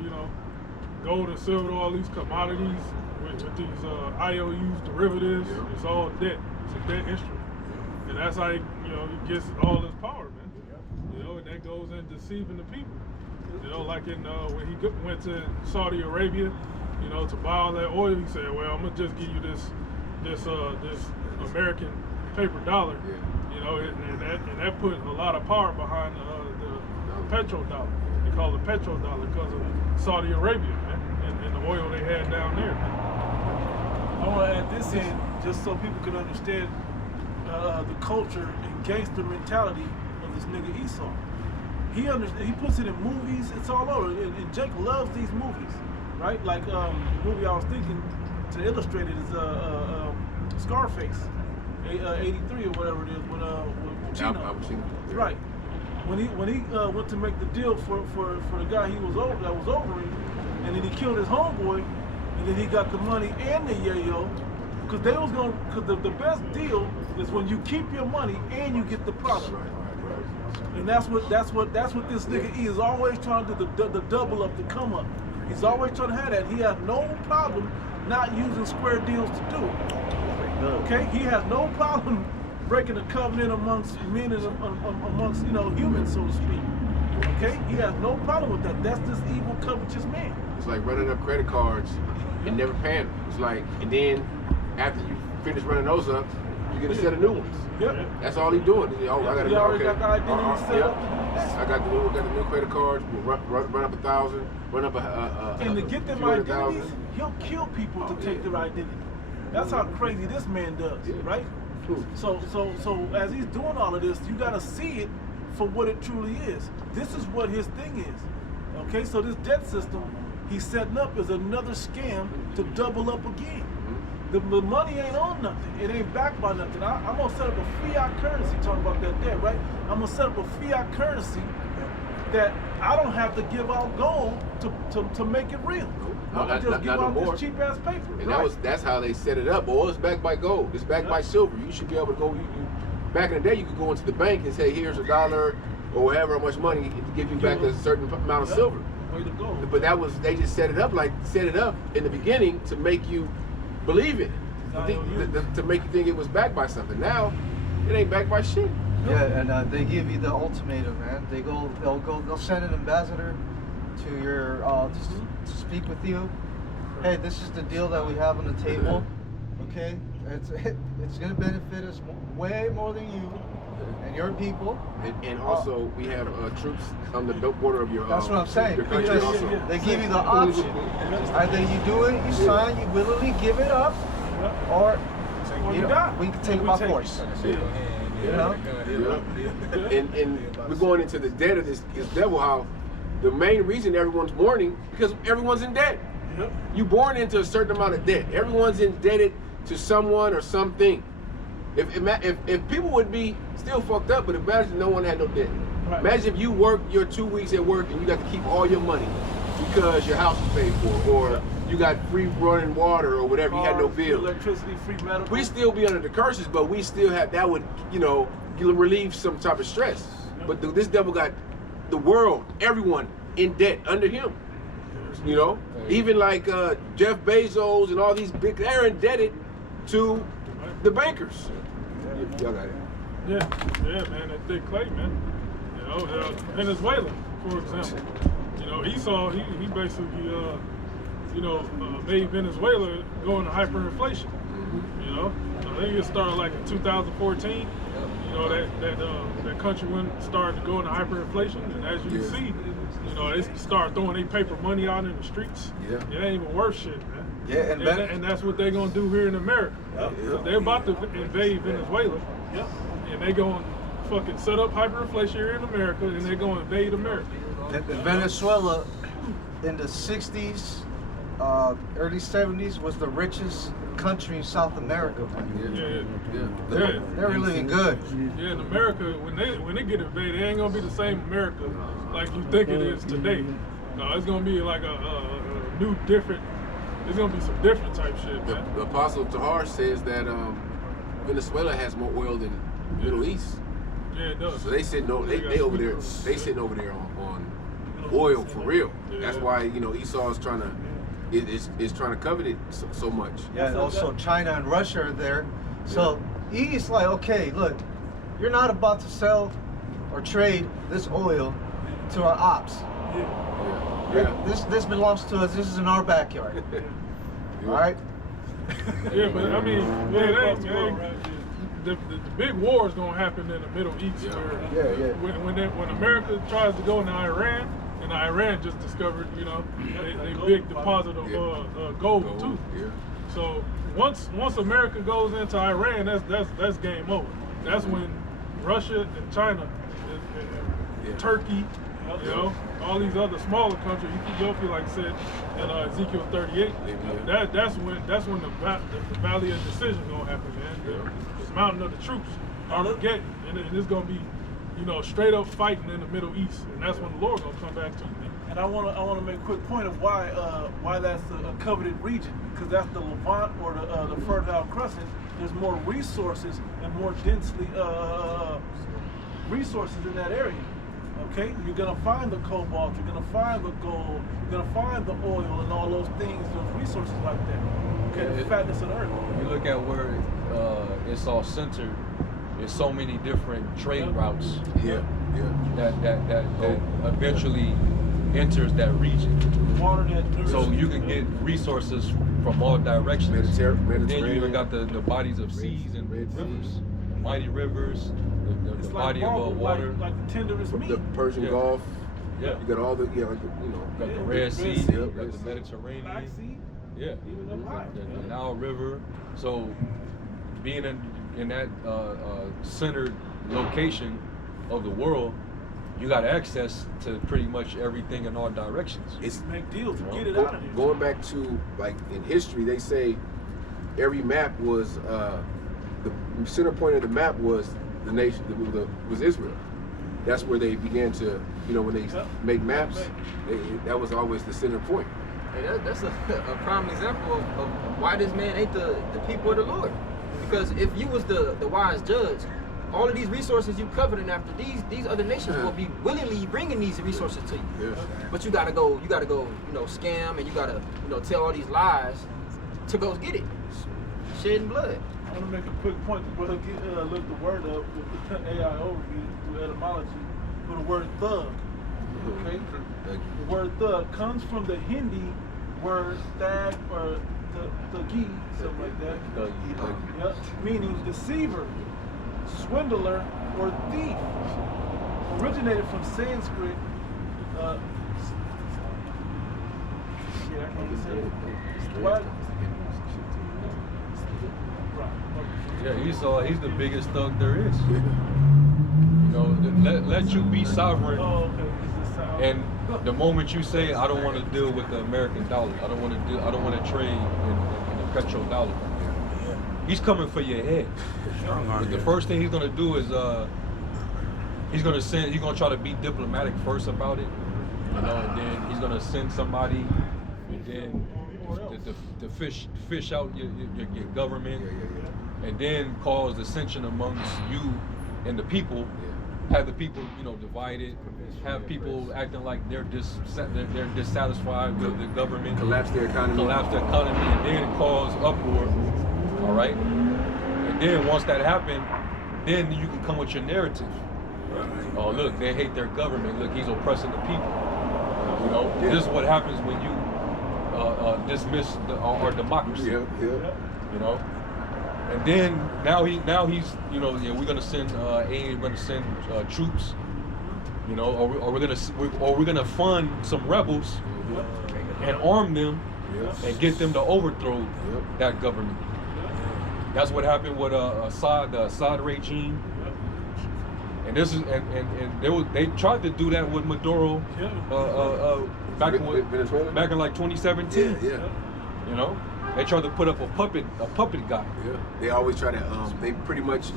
gold and silver, all these commodities with these IOUs, derivatives, it's all debt. It's a debt instrument. And that's how he gets all his power, man. And that goes in deceiving the people. Like in when he went to Saudi Arabia, to buy all that oil, he said, well, I'm gonna just give you this American paper dollar. And that put a lot of power behind the petrodollar. They call it petrodollar because of Saudi Arabia, man, and the oil they had down there, man. I want to add this in just so people can understand the culture and gangster mentality of this nigga Esau. He puts it in movies. It's all over, and Jake loves these movies, right? Like the movie I was thinking to illustrate it is Scarface, 83 or whatever it is with Chino. Right. When he went to make the deal for the guy that was over him, and then he killed his homeboy, and then he got the money and the yayo, because the best deal is when you keep your money and you get the product. And that's what this nigga is always trying to do, the double up, the come up. He's always trying to have that. He has no problem not using square deals to do it. Okay? He has no problem breaking a covenant amongst men and amongst humans, so to speak. Okay? He has no problem with that. That's this evil, covetous man. It's like running up credit cards and never paying them. It's like, and then after you finish running those up, you get a set of new ones. Yep. That's all he's doing. Oh, I got He already got the identity set up. I got the new credit cards. Run up 1,000. Run up and to get them identities, he'll kill people to take their identity. That's how crazy this man does, right? So as he's doing all of this, you gotta see it for what it truly is. This is what his thing is. Okay, so this debt system he's setting up is another scam to double up again. The money ain't on nothing. It ain't backed by nothing. I'm gonna set up a fiat currency, talking about that debt, right? I'm gonna set up a fiat currency that I don't have to give out gold to make it real. No, I'm gonna just give no out more. this cheap ass paper. And right. that's how they set it up. Oil is backed by gold. It's backed by silver. You should be able to go. Back in the day, you could go into the bank and say, "Here's $1 or whatever, how much money to give you back a certain amount of silver." Way to go. But they just set it up in the beginning to make you believe it, to make you think it was backed by something. Now, it ain't backed by shit. Yeah, and they give you the ultimatum, man. They'll send an ambassador to your to speak with you. Hey, this is the deal that we have on the table. Okay, it's gonna benefit us way more than you and your people. And also, we have troops on the border of your. That's what I'm saying. Your country Because also. they give you the option. Either you do it, you sign, you willingly give it up, or you know, we can take it by force. You know? And we're going into the debt of this devil. How the main reason everyone's mourning because everyone's in debt. Yep. You born into a certain amount of debt. Everyone's indebted to someone or something. If people would be still fucked up, but imagine no one had no debt. Right. Imagine if you work your 2 weeks at work and you got to keep all your money because your house is paid for, or you got free running water or whatever. You had no Free bill. electricity, free medical. We still be under the curses, but we still have that would relieve some type of stress. But this devil got the world, everyone in debt under him. You know, even like Jeff Bezos and all these big, they're indebted to the bankers. Y'all got it. Yeah, man, that thick clay, man. You know, Venezuela, for example. You know, Esau, he basically, made Venezuela go into hyperinflation. You know, I think it started like in 2014. You know, that country started to go into hyperinflation, and as you can see, you know, they start throwing their paper money out in the streets. Yeah. It ain't even worth shit, man. Yeah, and that's what they're gonna do here in America. They're about to invade Venezuela. Yep. And they gonna fucking set up hyperinflation here in America, and they're gonna invade America. Venezuela in the 60s, early 70s was the richest country in South America, man. Yeah. They're living good. Yeah, in America, when they get invaded, it ain't gonna be the same America like you think it is today. No, it's gonna be like a new, different. It's gonna be some different type shit, man. The Apostle Tahar says that Venezuela has more oil than the Middle East. Yeah, it does. So they sitting over, they over there. They sitting over there on oil for real. That's why Esau is trying to is trying to covet it so much. Yeah, and also China and Russia are there. So he's like, okay, look, you're not about to sell or trade this oil to our ops. This belongs to us. This is in our backyard. All right. Yeah, but I mean, the big war is gonna happen in the Middle East. When America tries to go into Iran, and Iran just discovered, they big deposit of gold too. Yeah. So once America goes into Iran, that's game over. That's when Russia and China, and Turkey, all these other smaller countries, Ethiopia, like I said, and Ezekiel 38. That's when the Valley of Decision gonna happen, man. The mountain of the troops are getting, and it's gonna be, straight up fighting in the Middle East, and that's when the Lord gonna come back to you. And I want to make a quick point of why that's a coveted region, because that's the Levant or the Fertile Crescent. There's more resources and more densely resources in that area. Okay, you're gonna find the cobalt, you're gonna find the gold, you're gonna find the oil and all those things, those resources like that. Okay, the fatness of the earth. You look at where it's all centered. There's so many different trade routes. That eventually enters that region. Water that so you can get resources from all directions. Then you even got the bodies of seas and rivers, mighty rivers, the body of water. Like the tenderest meat. The Persian Gulf. Yeah. You got all the got the Red Sea, you got the Mediterranean. Black Sea. Yeah. Even up high. The Nile River. So being in that centered location of the world, you got access to pretty much everything in all directions. It's Make deals to get it out of there. going back to like in history, they say every map was the center point of the map was the nation was Israel. That's where they began to, when they make maps, that was always the center point. Hey, that's a prime example of why this man ain't the people of the Lord. Because if you was the wise judge, all of these resources you coveting after these other nations will be willingly bringing these resources to you. Yeah. But you gotta go, scam, and you gotta, tell all these lies to go get it. Shedding blood. I want to make a quick point. The brother looked the word up with the AI overview through etymology for the word thug. Okay? The word thug comes from the Hindi word thag or thuggy, something like that. Yep. Meaning deceiver, swindler, or thief. Originated from Sanskrit. I can't say it. What? Yeah, he's the biggest thug there is. Let you be sovereign. Oh, okay. He's the sound. And the moment you say, I don't want to deal with the American dollar, I don't want to trade in the petrodollar. He's coming for your head. But the first thing he's gonna do is he's gonna try to be diplomatic first about it, and then he's gonna send somebody, and then to fish out your government, and then cause dissension amongst you and the people. Have the people, divided. Have people acting like they're dissatisfied with the government. Collapse their economy, and then cause uproar. All right. And then once that happened, then you can come with your narrative. Oh, look, they hate their government. Look, he's oppressing the people. This is what happens when you dismiss our democracy. And then now he's we're gonna send aid, we're gonna send troops, or we're gonna fund some rebels and arm them and get them to overthrow that government. That's what happened with the Assad regime. And this is they tried to do that with Maduro back in like 2017. They tried to put up a puppet guy. Yeah. They always try to they pretty much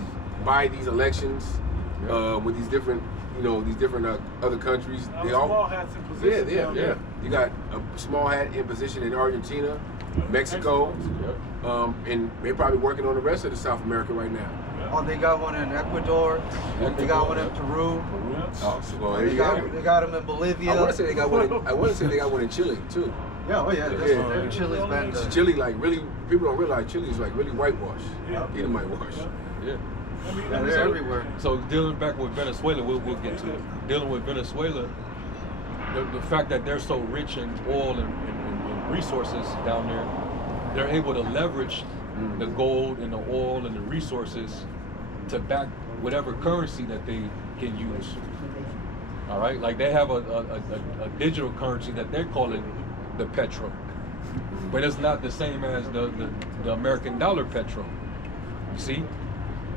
buy these elections with these different other countries. They all small hats in position. Yeah. You got a small hat in position in Argentina, Mexico, and they're probably working on the rest of the South America right now. Oh, they got one in Ecuador. They got one in Peru. Oh, so They got them in Bolivia. I want to say they got one in Chile too. Yeah, Chile's been Chile, like really, people don't realize Chile is like really whitewashed. Either whitewash. Yeah. they're everywhere. So dealing back with Venezuela, we'll get to it. Dealing with Venezuela, the fact that they're so rich in oil and resources down there, they're able to leverage the gold and the oil and the resources to back whatever currency that they can use. All right, like they have a digital currency that they're calling the petro, but it's not the same as the American dollar petro. You see?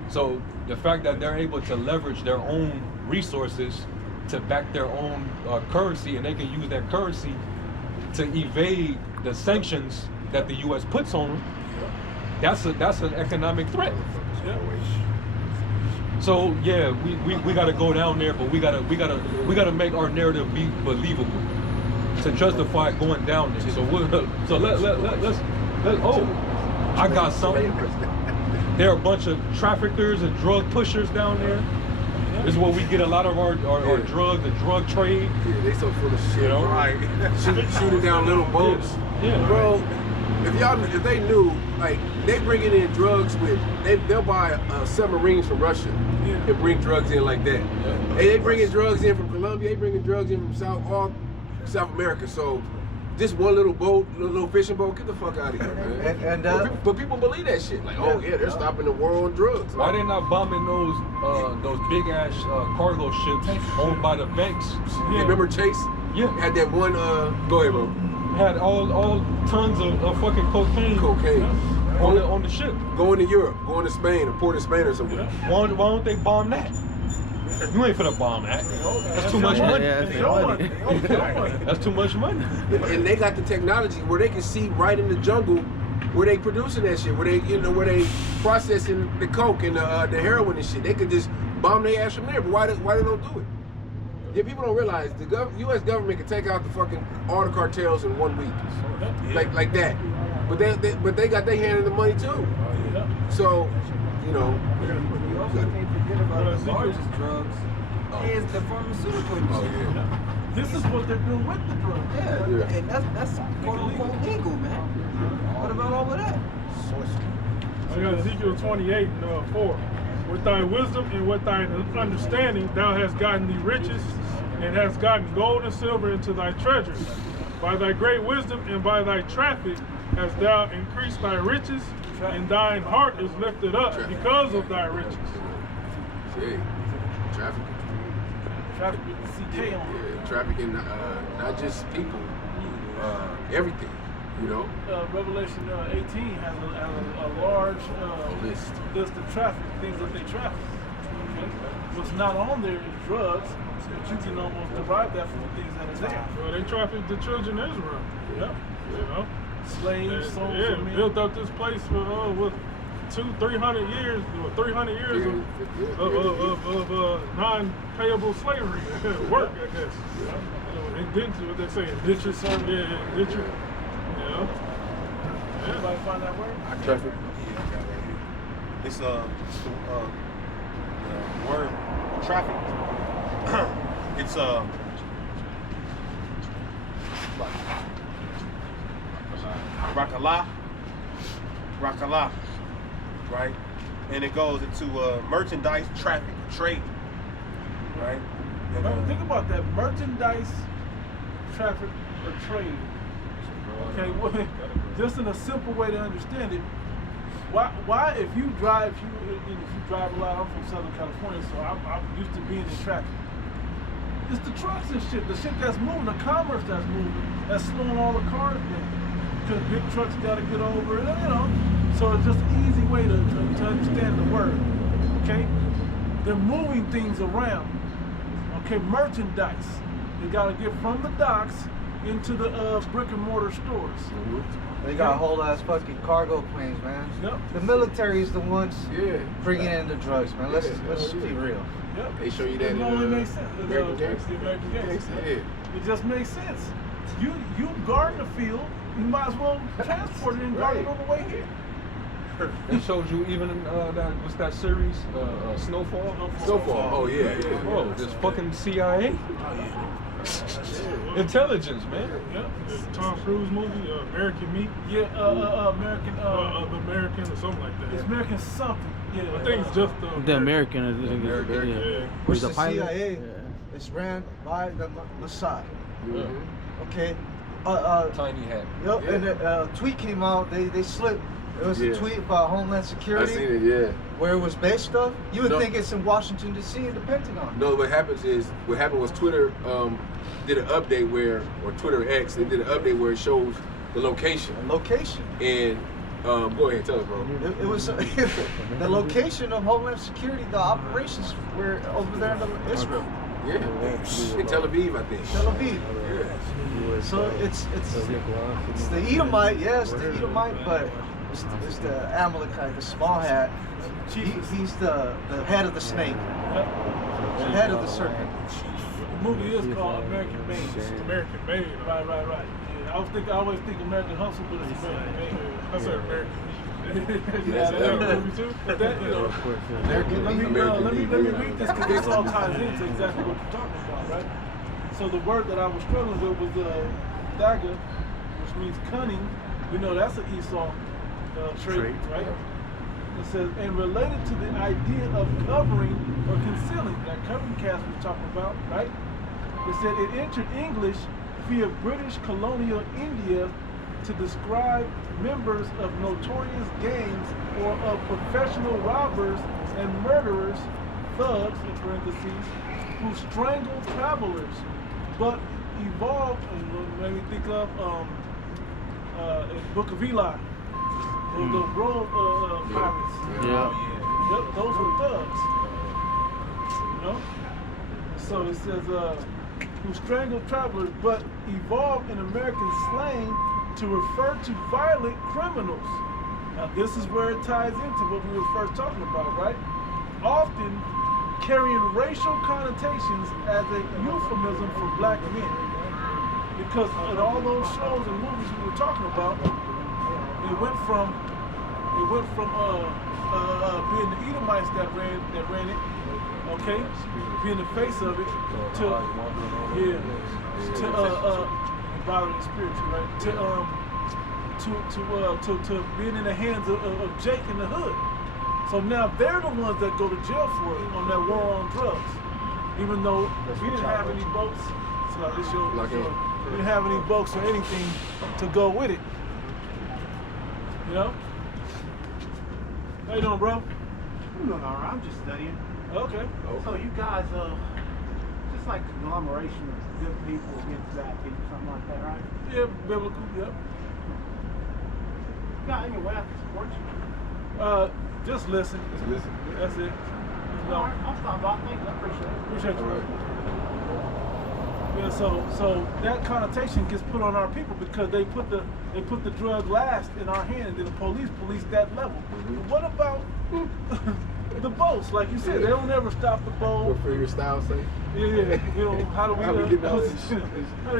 So the fact that they're able to leverage their own resources to back their own currency, and they can use that currency to evade the sanctions that the U.S. puts on them, that's an economic threat. So yeah, we got to go down there, but we got to make our narrative be believable to justify going down there. So let's I got something. There are a bunch of traffickers and drug pushers down there. This is where we get a lot of our drug, the drug trade. Yeah, they so full of shit. You know? Right. Shooting down little boats. Yeah. Bro, if they knew, like, they bringing in drugs they'll buy submarines from Russia and bring drugs in like that. Yeah. They bringing drugs in from Colombia, they bringing drugs in from South America. So just one little boat, little fishing boat, get the fuck out of here, man. But people believe that shit. Like, oh yeah, they're stopping the war on drugs. Why they not bombing those big ass cargo ships owned by the banks? Yeah. Remember Chase? Yeah. Had that one. Go ahead, bro. Had all tons of fucking cocaine. On the ship. Going to Europe, going to Spain, a port of Spain or something. Why don't they bomb that? You ain't finna bomb that. That's too much money. That's too much money. And they got the technology where they can see right in the jungle where they producing that shit, where they, you know, where they processing the coke and the heroin and shit. They could just bomb their ass from there. But why they don't do it? Yeah, people don't realize the U.S. government can take out the fucking all the cartels in 1 week, like that. But they got their hand in the money too. So, you know. You also can't forget about the largest drugs is the pharmaceutical industry. Oh yeah. This is what they're doing with the drugs. Yeah, and that's quote unquote legal, man. What about all of that? I got Ezekiel 28 and 4. With thy wisdom and with thy understanding, thou hast gotten the riches and hast gotten gold and silver into thy treasures. By thy great wisdom and by thy traffic hast thou increased thy riches, and thine heart is lifted up because of thy riches. Yeah, trafficking. Traffic with the CK on. Yeah, trafficking, not just people, everything. You know. Revelation 18 has a large list of traffic things that they traffic. Okay? What's not on there is drugs, but you can almost derive that from the things that are there. Well, they trafficked the children of Israel. Yep. You know. Slaves, souls, yeah, built up this place with 200-300 years, or 300 years of non-payable slavery work, I guess. Yeah. Indenture, what they say, indenture service. Yeah, indenture. You know. Yeah. Everybody find that word? Traffic. It's the word traffic. It's Rakala, right? And it goes into merchandise traffic, trade, right? And, think about that, merchandise traffic or trade. Okay, well, just in a simple way to understand it, why if you drive a lot, I'm from Southern California, so I'm used to being in traffic. It's the trucks and shit, the shit that's moving, the commerce that's moving, that's slowing all the cars down. Because big trucks gotta get over it, you know. So it's just an easy way to understand the word. Okay? They're moving things around. Okay, merchandise. They gotta get from the docks into the brick and mortar stores. They got whole ass fucking cargo planes, man. Yep. The military is the ones bringing in the drugs, man. Let's be real. Yep. They show you that It in only makes sense. American Gangster. American Gangster. Yeah. It just makes sense. You guard the field, you might as well transport it and guard it on the way here. It shows you even what's that series? Snowfall? Snowfall. Oh yeah. Bro, this fucking CIA. Intelligence, man. Yep. Tom Cruise movie, American Meat. Yeah, American. American or something like that. It's American something. Yeah. I think it's just the American. Yeah. Which the pilot? CIA is ran by the Mossad. Okay. Tiny hat. Yep. And a tweet came out. They slipped. It was a tweet about Homeland Security. I seen it. Yeah. Where it was based off. You would think it's in Washington D.C. in the Pentagon. No, what happened was Twitter did an update or Twitter X, they did an update where it shows the location. And go ahead, tell us, bro. It was the location of Homeland Security. The operations were over there in Israel. Yeah, in Tel Aviv, I think. Tel Aviv. Yeah. So it's the Edomite, yes, the Edomite, but it's the Amalekite, the small hat. He's the head of the snake, the head of the serpent. The movie is called American Made. It's American Made. Right. Yeah, I always think American Hustle, but it's American Made. I said American. Yeah, that movie too. But that, you know, let me read this because this all ties into exactly what you're talking about, right? So the word that I was struggling with was dagger, which means cunning. We know that's an Esau trait, right? It says, and related to the idea of covering or concealing, that covering cast we're talking about, right? It said it entered English via British colonial India to describe members of notorious gangs or of professional robbers and murderers, thugs, in parentheses, who strangle travelers, but evolved, and made me think of Book of Eli, the Rome pirates. Yeah. Those were thugs. You know? So it says, who strangled travelers, but evolved in American slang to refer to violent criminals. Now this is where it ties into what we were first talking about, right? Often carrying racial connotations as a euphemism for black men. Because in all those shows and movies we were talking about, it went from being the Edomites that ran it, okay, being the face of it, to violent spiritual, right? To being in the hands of Jake in the hood. So now they're the ones that go to jail for it on that war on drugs. Even though we didn't have any boats, so like this show, we didn't have any boats or anything to go with it. You know? How you doing, bro? I'm doing all right. I'm just studying. Okay. So you guys, just like conglomeration of good people against bad people, something like that, right? Yeah, biblical, yep. You got any way I can support you? Just listen. Just listen. That's it. No. All right, I'll stop by. Thank you. I appreciate it. Appreciate you, bro. Yeah, so that connotation gets put on our people because they put the drug last in our hand, and the police that level. What about the boats? Like you said, they don't ever stop the boat. What for your style sake? Yeah, you know, how do we get all this shit?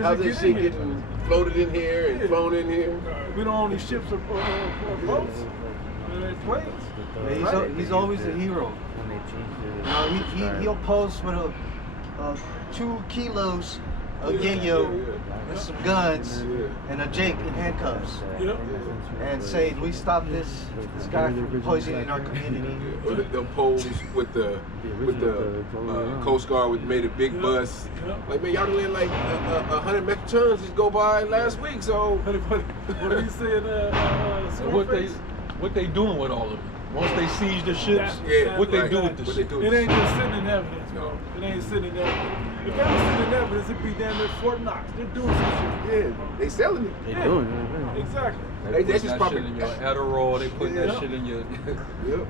How's this shit getting floated in here and flown in here? We don't own any ships or boats. Planes. Yeah, he's always a hero. You know, he'll pose with 2 kilos of yayo with some guns and a Jake in handcuffs, and say, "We stop this guy from poisoning our community." Or they'll pose with the Coast Guard made a big bus. Like, man, y'all let like 100 metric tons just go by last week. So what are you saying? What they doing with all of it? Once they seize the ships, what they do with the shit? It ain't just sitting in evidence, bro. It ain't sitting in evidence. If that was sitting in evidence, it'd be damn near Fort Knox. They're doing some shit. yeah, they selling it. They doing it. Exactly. They That's put just that probably shit in your Adderall. They put that shit in your Yep.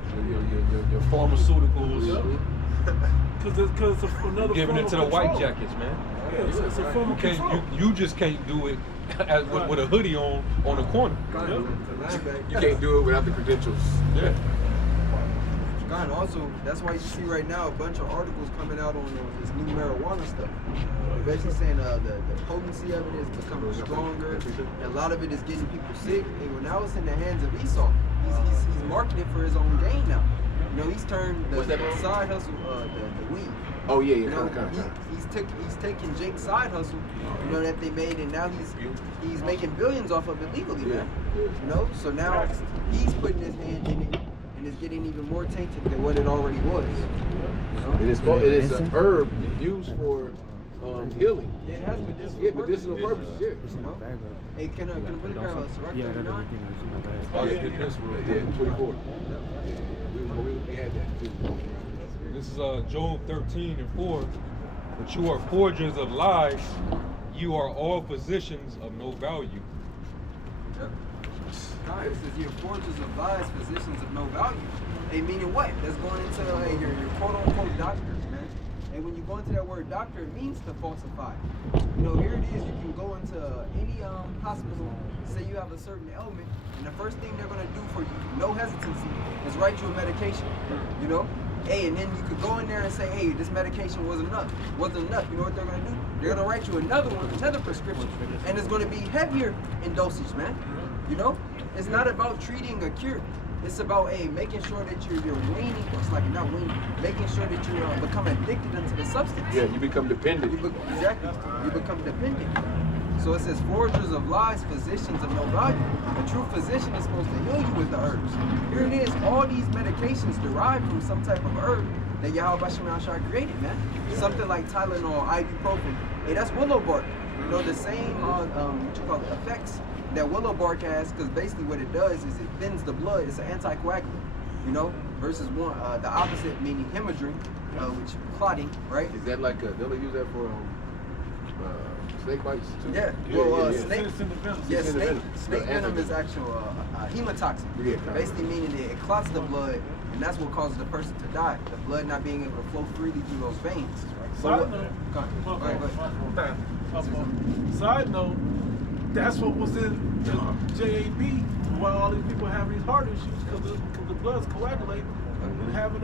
pharmaceuticals. Because it's another Giving form it to of the white control. jackets, man. Yeah, it's a form of control. You just can't do it with a hoodie on the corner. You can't do it without the credentials. Yeah. God, also, that's why you see right now a bunch of articles coming out on this new marijuana stuff. Basically saying the potency of it is becoming stronger. And a lot of it is getting people sick. And now it's in the hands of Esau. He's marketing for his own gain now. You know, he's turned the side hustle, the weed. Oh yeah, You know, he's taking Jake's side hustle, you know, that they made, and now he's making billions off of it legally, man. You know, so now he's putting his hand in it, and it's getting even more tainted than what it already was. You know? It is an herb used for healing. Yeah, it has medicinal medicinal purposes. Yeah. You know? Hey, can I put it down? Oh, yeah, get this real quick. Yeah, 24. We had that too. This is Job 13:4. But you are forgers of lies. You are all physicians of no value. God, it says you're forgers of lies, physicians of no value. Hey, meaning what? That's going into your quote-unquote doctors, man. And when you go into that word doctor, it means to falsify. You know, here it is. You can go into any hospital, say you have a certain ailment, and the first thing they're going to do for you, no hesitancy, is write you a medication. You know? Hey, and then you could go in there and say, hey, this medication wasn't enough. You know what they're going to do? They're going to write you another one, another prescription, and it's going to be heavier in dosage, man. You know? It's not about treating a cure. It's about, hey, making sure that you're weaning, or it's like you're not weaning, making sure that you become addicted into the substance. Yeah, you become dependent. Exactly. You become dependent. So it says, forgers of lies, physicians of no value. A true physician is supposed to heal you with the herbs. Here it is, all these medications derived from some type of herb that Yahweh Shema Shah created, man. Something like Tylenol, ibuprofen. Hey, that's willow bark. You know, the same effects that willow bark has, because basically what it does is it thins the blood. It's an anticoagulant, you know, versus the opposite, meaning hemorrhaging, which clotting, right? Is that like don't they use that for snake bites too? Yeah. Snake venom is actual hemotoxin. Yeah, basically meaning that it clots the blood and that's what causes the person to die. The blood not being able to flow freely through those veins. Side note, Go ahead. Side note, that's what was in the JAB, why all these people have these heart issues, because the blood's coagulating and having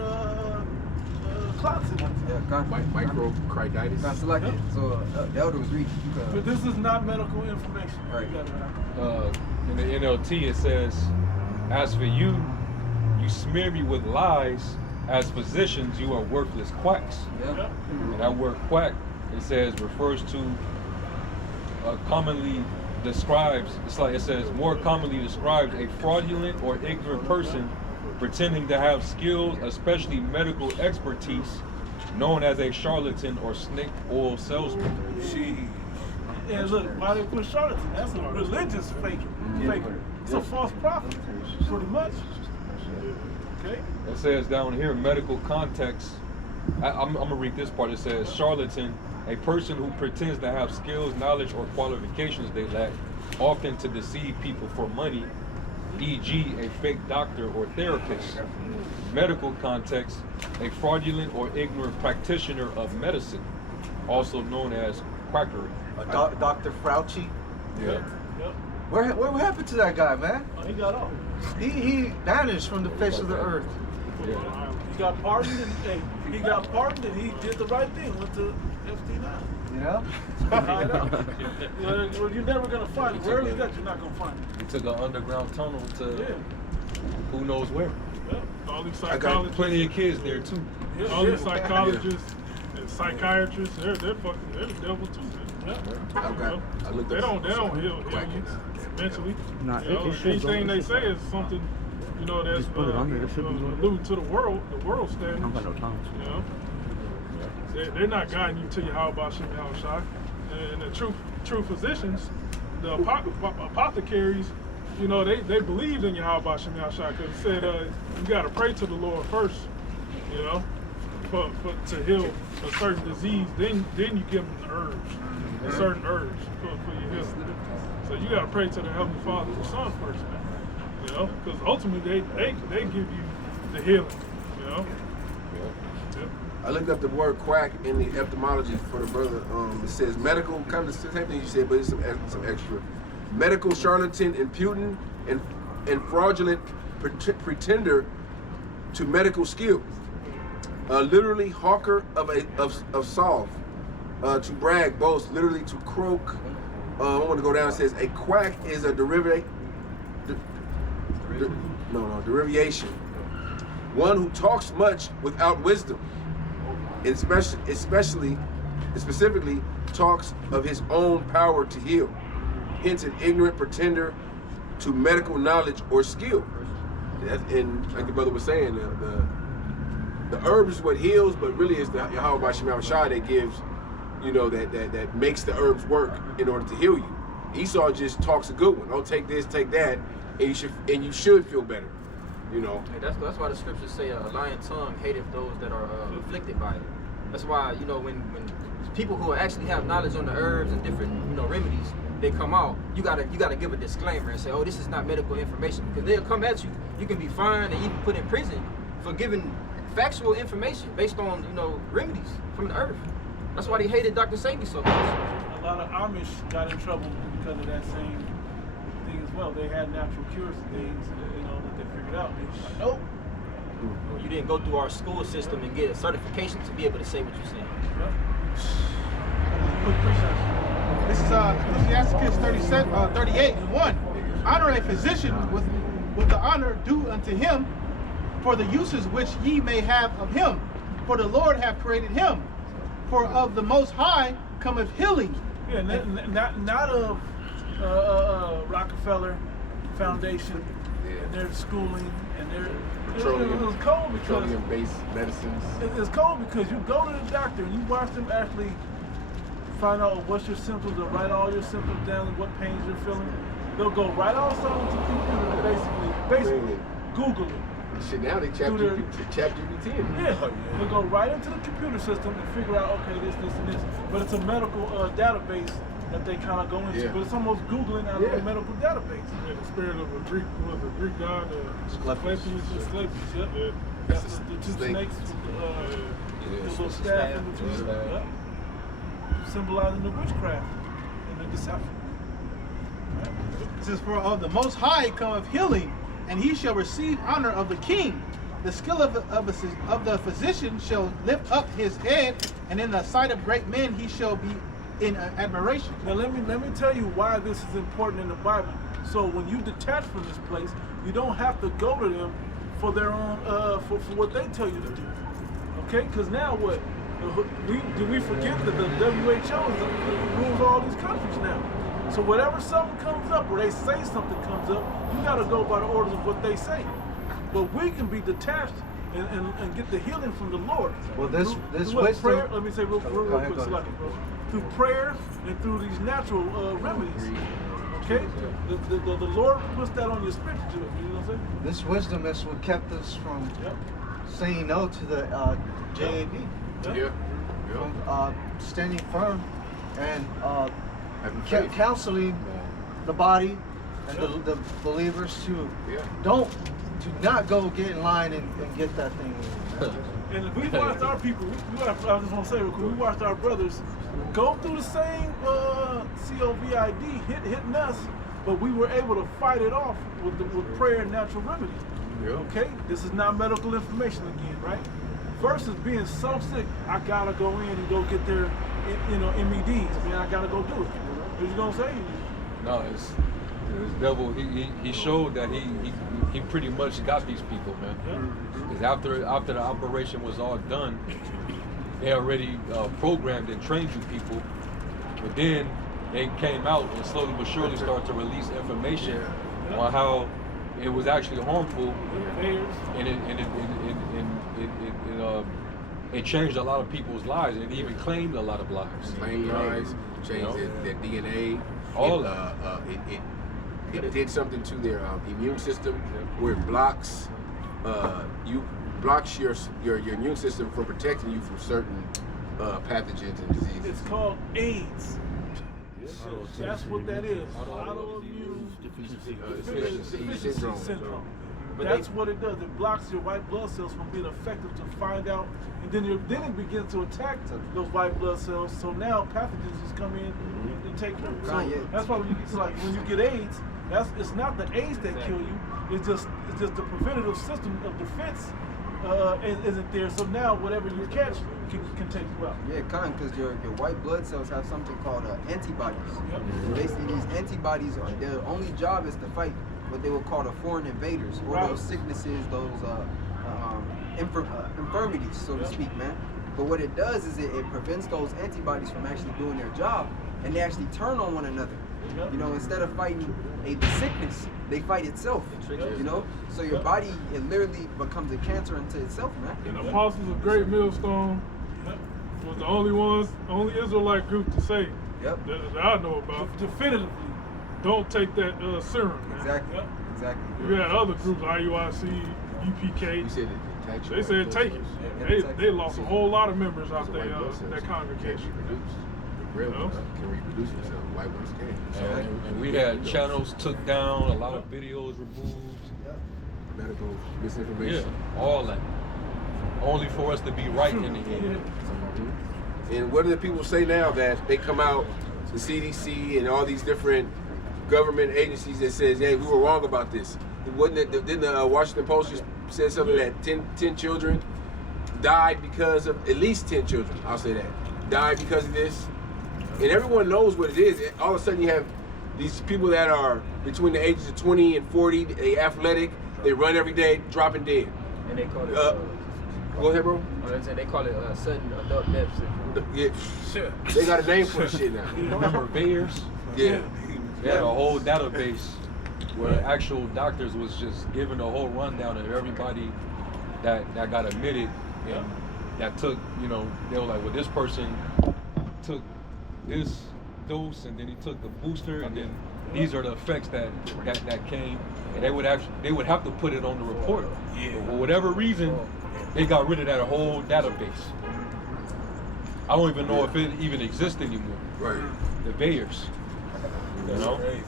clots in it. Yeah, Microcarditis. Got selected. So the elder was reading. But this is not medical information. Right. In the NLT it says, as for you, you smear me with lies. As physicians, you are worthless quacks. Yeah. And that word quack, it says, refers to commonly describes, it's like it says, more commonly describes a fraudulent or ignorant person pretending to have skills, especially medical expertise, known as a charlatan or snake oil salesman. And look, why they put charlatan? That's a religious faker. It's a false prophet, pretty much. Okay. It says down here, medical context. I'm gonna read this part. It says, charlatan, a person who pretends to have skills, knowledge, or qualifications they lack, often to deceive people for money, e.g. a fake doctor or therapist. Medical context, a fraudulent or ignorant practitioner of medicine, also known as quackery. Dr. Fauci. Yeah. Yep. What happened to that guy, man? Oh, he got off. He vanished from the face of the earth. Yeah. He got pardoned and he did the right thing. Went to FD9. You know? Well, you're never gonna find it. Where is that? You're not gonna find it. He took an underground tunnel to who knows where. Yeah. All these I got psychologists, plenty of kids there too. all these psychologists and psychiatrists, they're the devil too. Man. I looked They up don't heal you mentally. Nah, You know, it should anything go. they say is something, you know, that's Just put it on there. It should be on there. alluding to the world I standards. don't got no time. You know, they're not guiding you to your how about Shem Shai. And the true physicians, the apothecaries, you know, they believed in your how about Shem Shai because it said you got to pray to the Lord first, you know, for to heal a certain disease. Then you give them the herbs, certain herbs for your healing. So you got to pray to the Heavenly Father and the Son first, man. You know, because ultimately they give you the healing. You know. I looked up the word quack in the etymology for the brother. It says medical, kind of the same thing you said, but it's some extra. Medical charlatan, impudent, and fraudulent pretender to medical skill. Literally hawker of salve. To brag, boast, literally to croak. I want to go down. It says a quack is a derivation. One who talks much without wisdom. And specifically talks of his own power to heal. Hence, an ignorant pretender to medical knowledge or skill. And like the brother was saying, the herb is what heals, but really it's the Yahweh Shem Shai that gives, you know, that makes the herbs work in order to heal you. Esau just talks a good one. Oh, take this, take that, and you should feel better. You know. Hey, that's why the scriptures say a lying tongue hateth those that are afflicted by it. That's why, you know, when people who actually have knowledge on the herbs and different, you know, remedies, they come out, you gotta give a disclaimer and say, oh, this is not medical information, because they'll come at you. You can be fined and even put in prison for giving factual information based on, you know, remedies from the earth. That's why they hated Dr. Sadie so much. A lot of Amish got in trouble because of that same thing as well. They had natural cures and things, you know, that they figured out. They was like, nope. Well, you didn't go through our school system and get a certification to be able to say what you're saying. Quick precept. This is Ecclesiasticus 38:1. Honor a physician with the honor due unto him for the uses which ye may have of him. For the Lord hath created him. For of the Most High cometh healing. Yeah, not of Rockefeller Foundation and their schooling and their. It was cold because Petroleum-based medicines. it's cold because you go to the doctor and you watch them actually find out what's your symptoms or write all your symptoms down and what pains you're feeling. They'll go right outside into the computer and basically Google it. Shit, now they chat GPT. Yeah, they'll go right into the computer system and figure out, okay, this, and this. But it's a medical database that they kind of go into. But it's almost Googling out of a medical database. Yeah, the spirit of a Greek god, Asclepius. Yep. That's the two snakes with the little staff in between. Yep. Symbolizing the witchcraft and the deception. It says, for of the Most High cometh healing, and he shall receive honor of the king. The skill of the physician shall lift up his head, and in the sight of great men he shall be in admiration. Now let me tell you why this is important in the Bible. So when you detach from this place, you don't have to go to them for their own for what they tell you to do. Okay? Because now what? We forget that the WHO rules all these countries now. So whatever something comes up, or they say something comes up, you got to go by the orders of what they say. But we can be detached and get the healing from the Lord. Well, this through wisdom. prayer, let me say real quick, bro. Through prayer and through these natural remedies. Okay? The Lord puts that on your spirit to do it. You know what I'm saying? This wisdom is what kept us from saying no to the JAB. From standing firm and counseling the body and the believers to do not go get in line and get that thing. And we watched our people, I just want to say real quick, we watched our brothers go through the same COVID hitting us, but we were able to fight it off with prayer and natural remedies. Okay? This is not medical information again, right? Versus being so sick, I gotta go in and go get their, MEDs. Man, I gotta go do it. What you gonna say? No, it's devil. He showed that he pretty much got these people, man. Because after the operation was all done, they already programmed and trained you people. But then they came out and slowly but surely started to release information on how it was actually harmful, and it changed a lot of people's lives, and it even claimed a lot of lives. Claimed lives, changed their DNA. All it did something to their immune system where it blocks your immune system from protecting you from certain pathogens and diseases. It's called AIDS. That's what that is. Autoimmune deficiency syndrome. That's what it does. It blocks your white blood cells from being effective to find out, and then it begins to attack those white blood cells. So now pathogens just come in and take root. So that's why when you get AIDS, it's not the AIDS that kill you. It's just the preventative system of defense isn't there. So now whatever you catch can take you out. Yeah, because your white blood cells have something called antibodies. And basically, these antibodies their only job is to fight what they would call the foreign invaders, or those sicknesses, those infirmities, so to speak, man. But what it does is it prevents those antibodies from actually doing their job, and they actually turn on one another. Instead of fighting the sickness, they fight itself. So your body, it literally becomes a cancer unto itself, man. And the Apostles of Great Millstone was the only Israelite group to say that I know about. Definitively. Don't take that serum, man. Exactly. You had other groups, IUIC, UPK. You said they said take it. They lost a whole lot of members out there, that congregation. Real ones can reproduce themselves. White ones can't. And we had channels took down, a lot of videos removed. Medical misinformation. Yeah, all that. Only for us to be right in the end. And what do the people say now that they come out, the CDC and all these different government agencies that says, hey, we were wrong about this? Didn't the Washington Post just said something that 10 children died because of, at least 10 children, I'll say that, died because of this? And everyone knows what it is. All of a sudden you have these people that are between the ages of 20 and 40, they athletic, they run every day, dropping dead. And they call it... go ahead, bro. They call it sudden adult death syndrome. Yeah, they got a name for the shit now. Remember VAERS? Yeah. They had a whole database where actual doctors was just giving a whole rundown of everybody that got admitted and that took, they were like, well, this person took this dose and then he took the booster and then these are the effects that came, and they would have to put it on the report. But for whatever reason, they got rid of that whole database. I don't even know if it even exists anymore. Right. The VAERS. Crazy, man.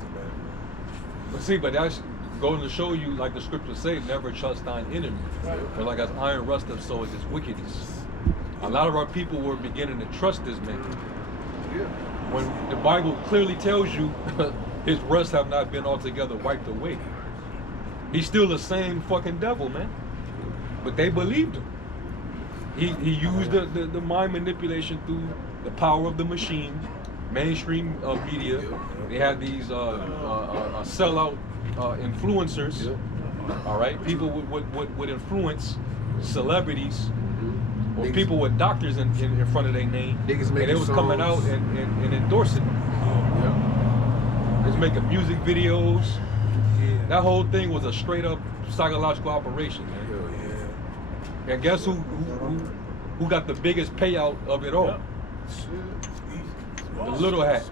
But see, going to show you, like the scriptures say, never trust thine enemy. For like as iron rusteth, so is his wickedness. A lot of our people were beginning to trust this man. When the Bible clearly tells you his rust have not been altogether wiped away. He's still the same fucking devil, man. But they believed him. He used the mind manipulation through the power of the machine, mainstream media. They had these sellout influencers. All right, people would influence celebrities or people with doctors in front of their name, and they was coming out and endorsing them. They was making music videos. That whole thing was a straight up psychological operation, man. And guess who got the biggest payout of it all? The little hat.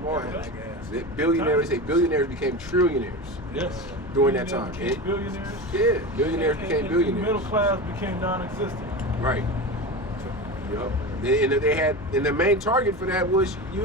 Billionaires, they say billionaires became trillionaires. Yes. During that time. Billionaires. Yeah, billionaires became billionaires. Middle class became non-existent. Right. Yep. And they had, and the main target for that was you.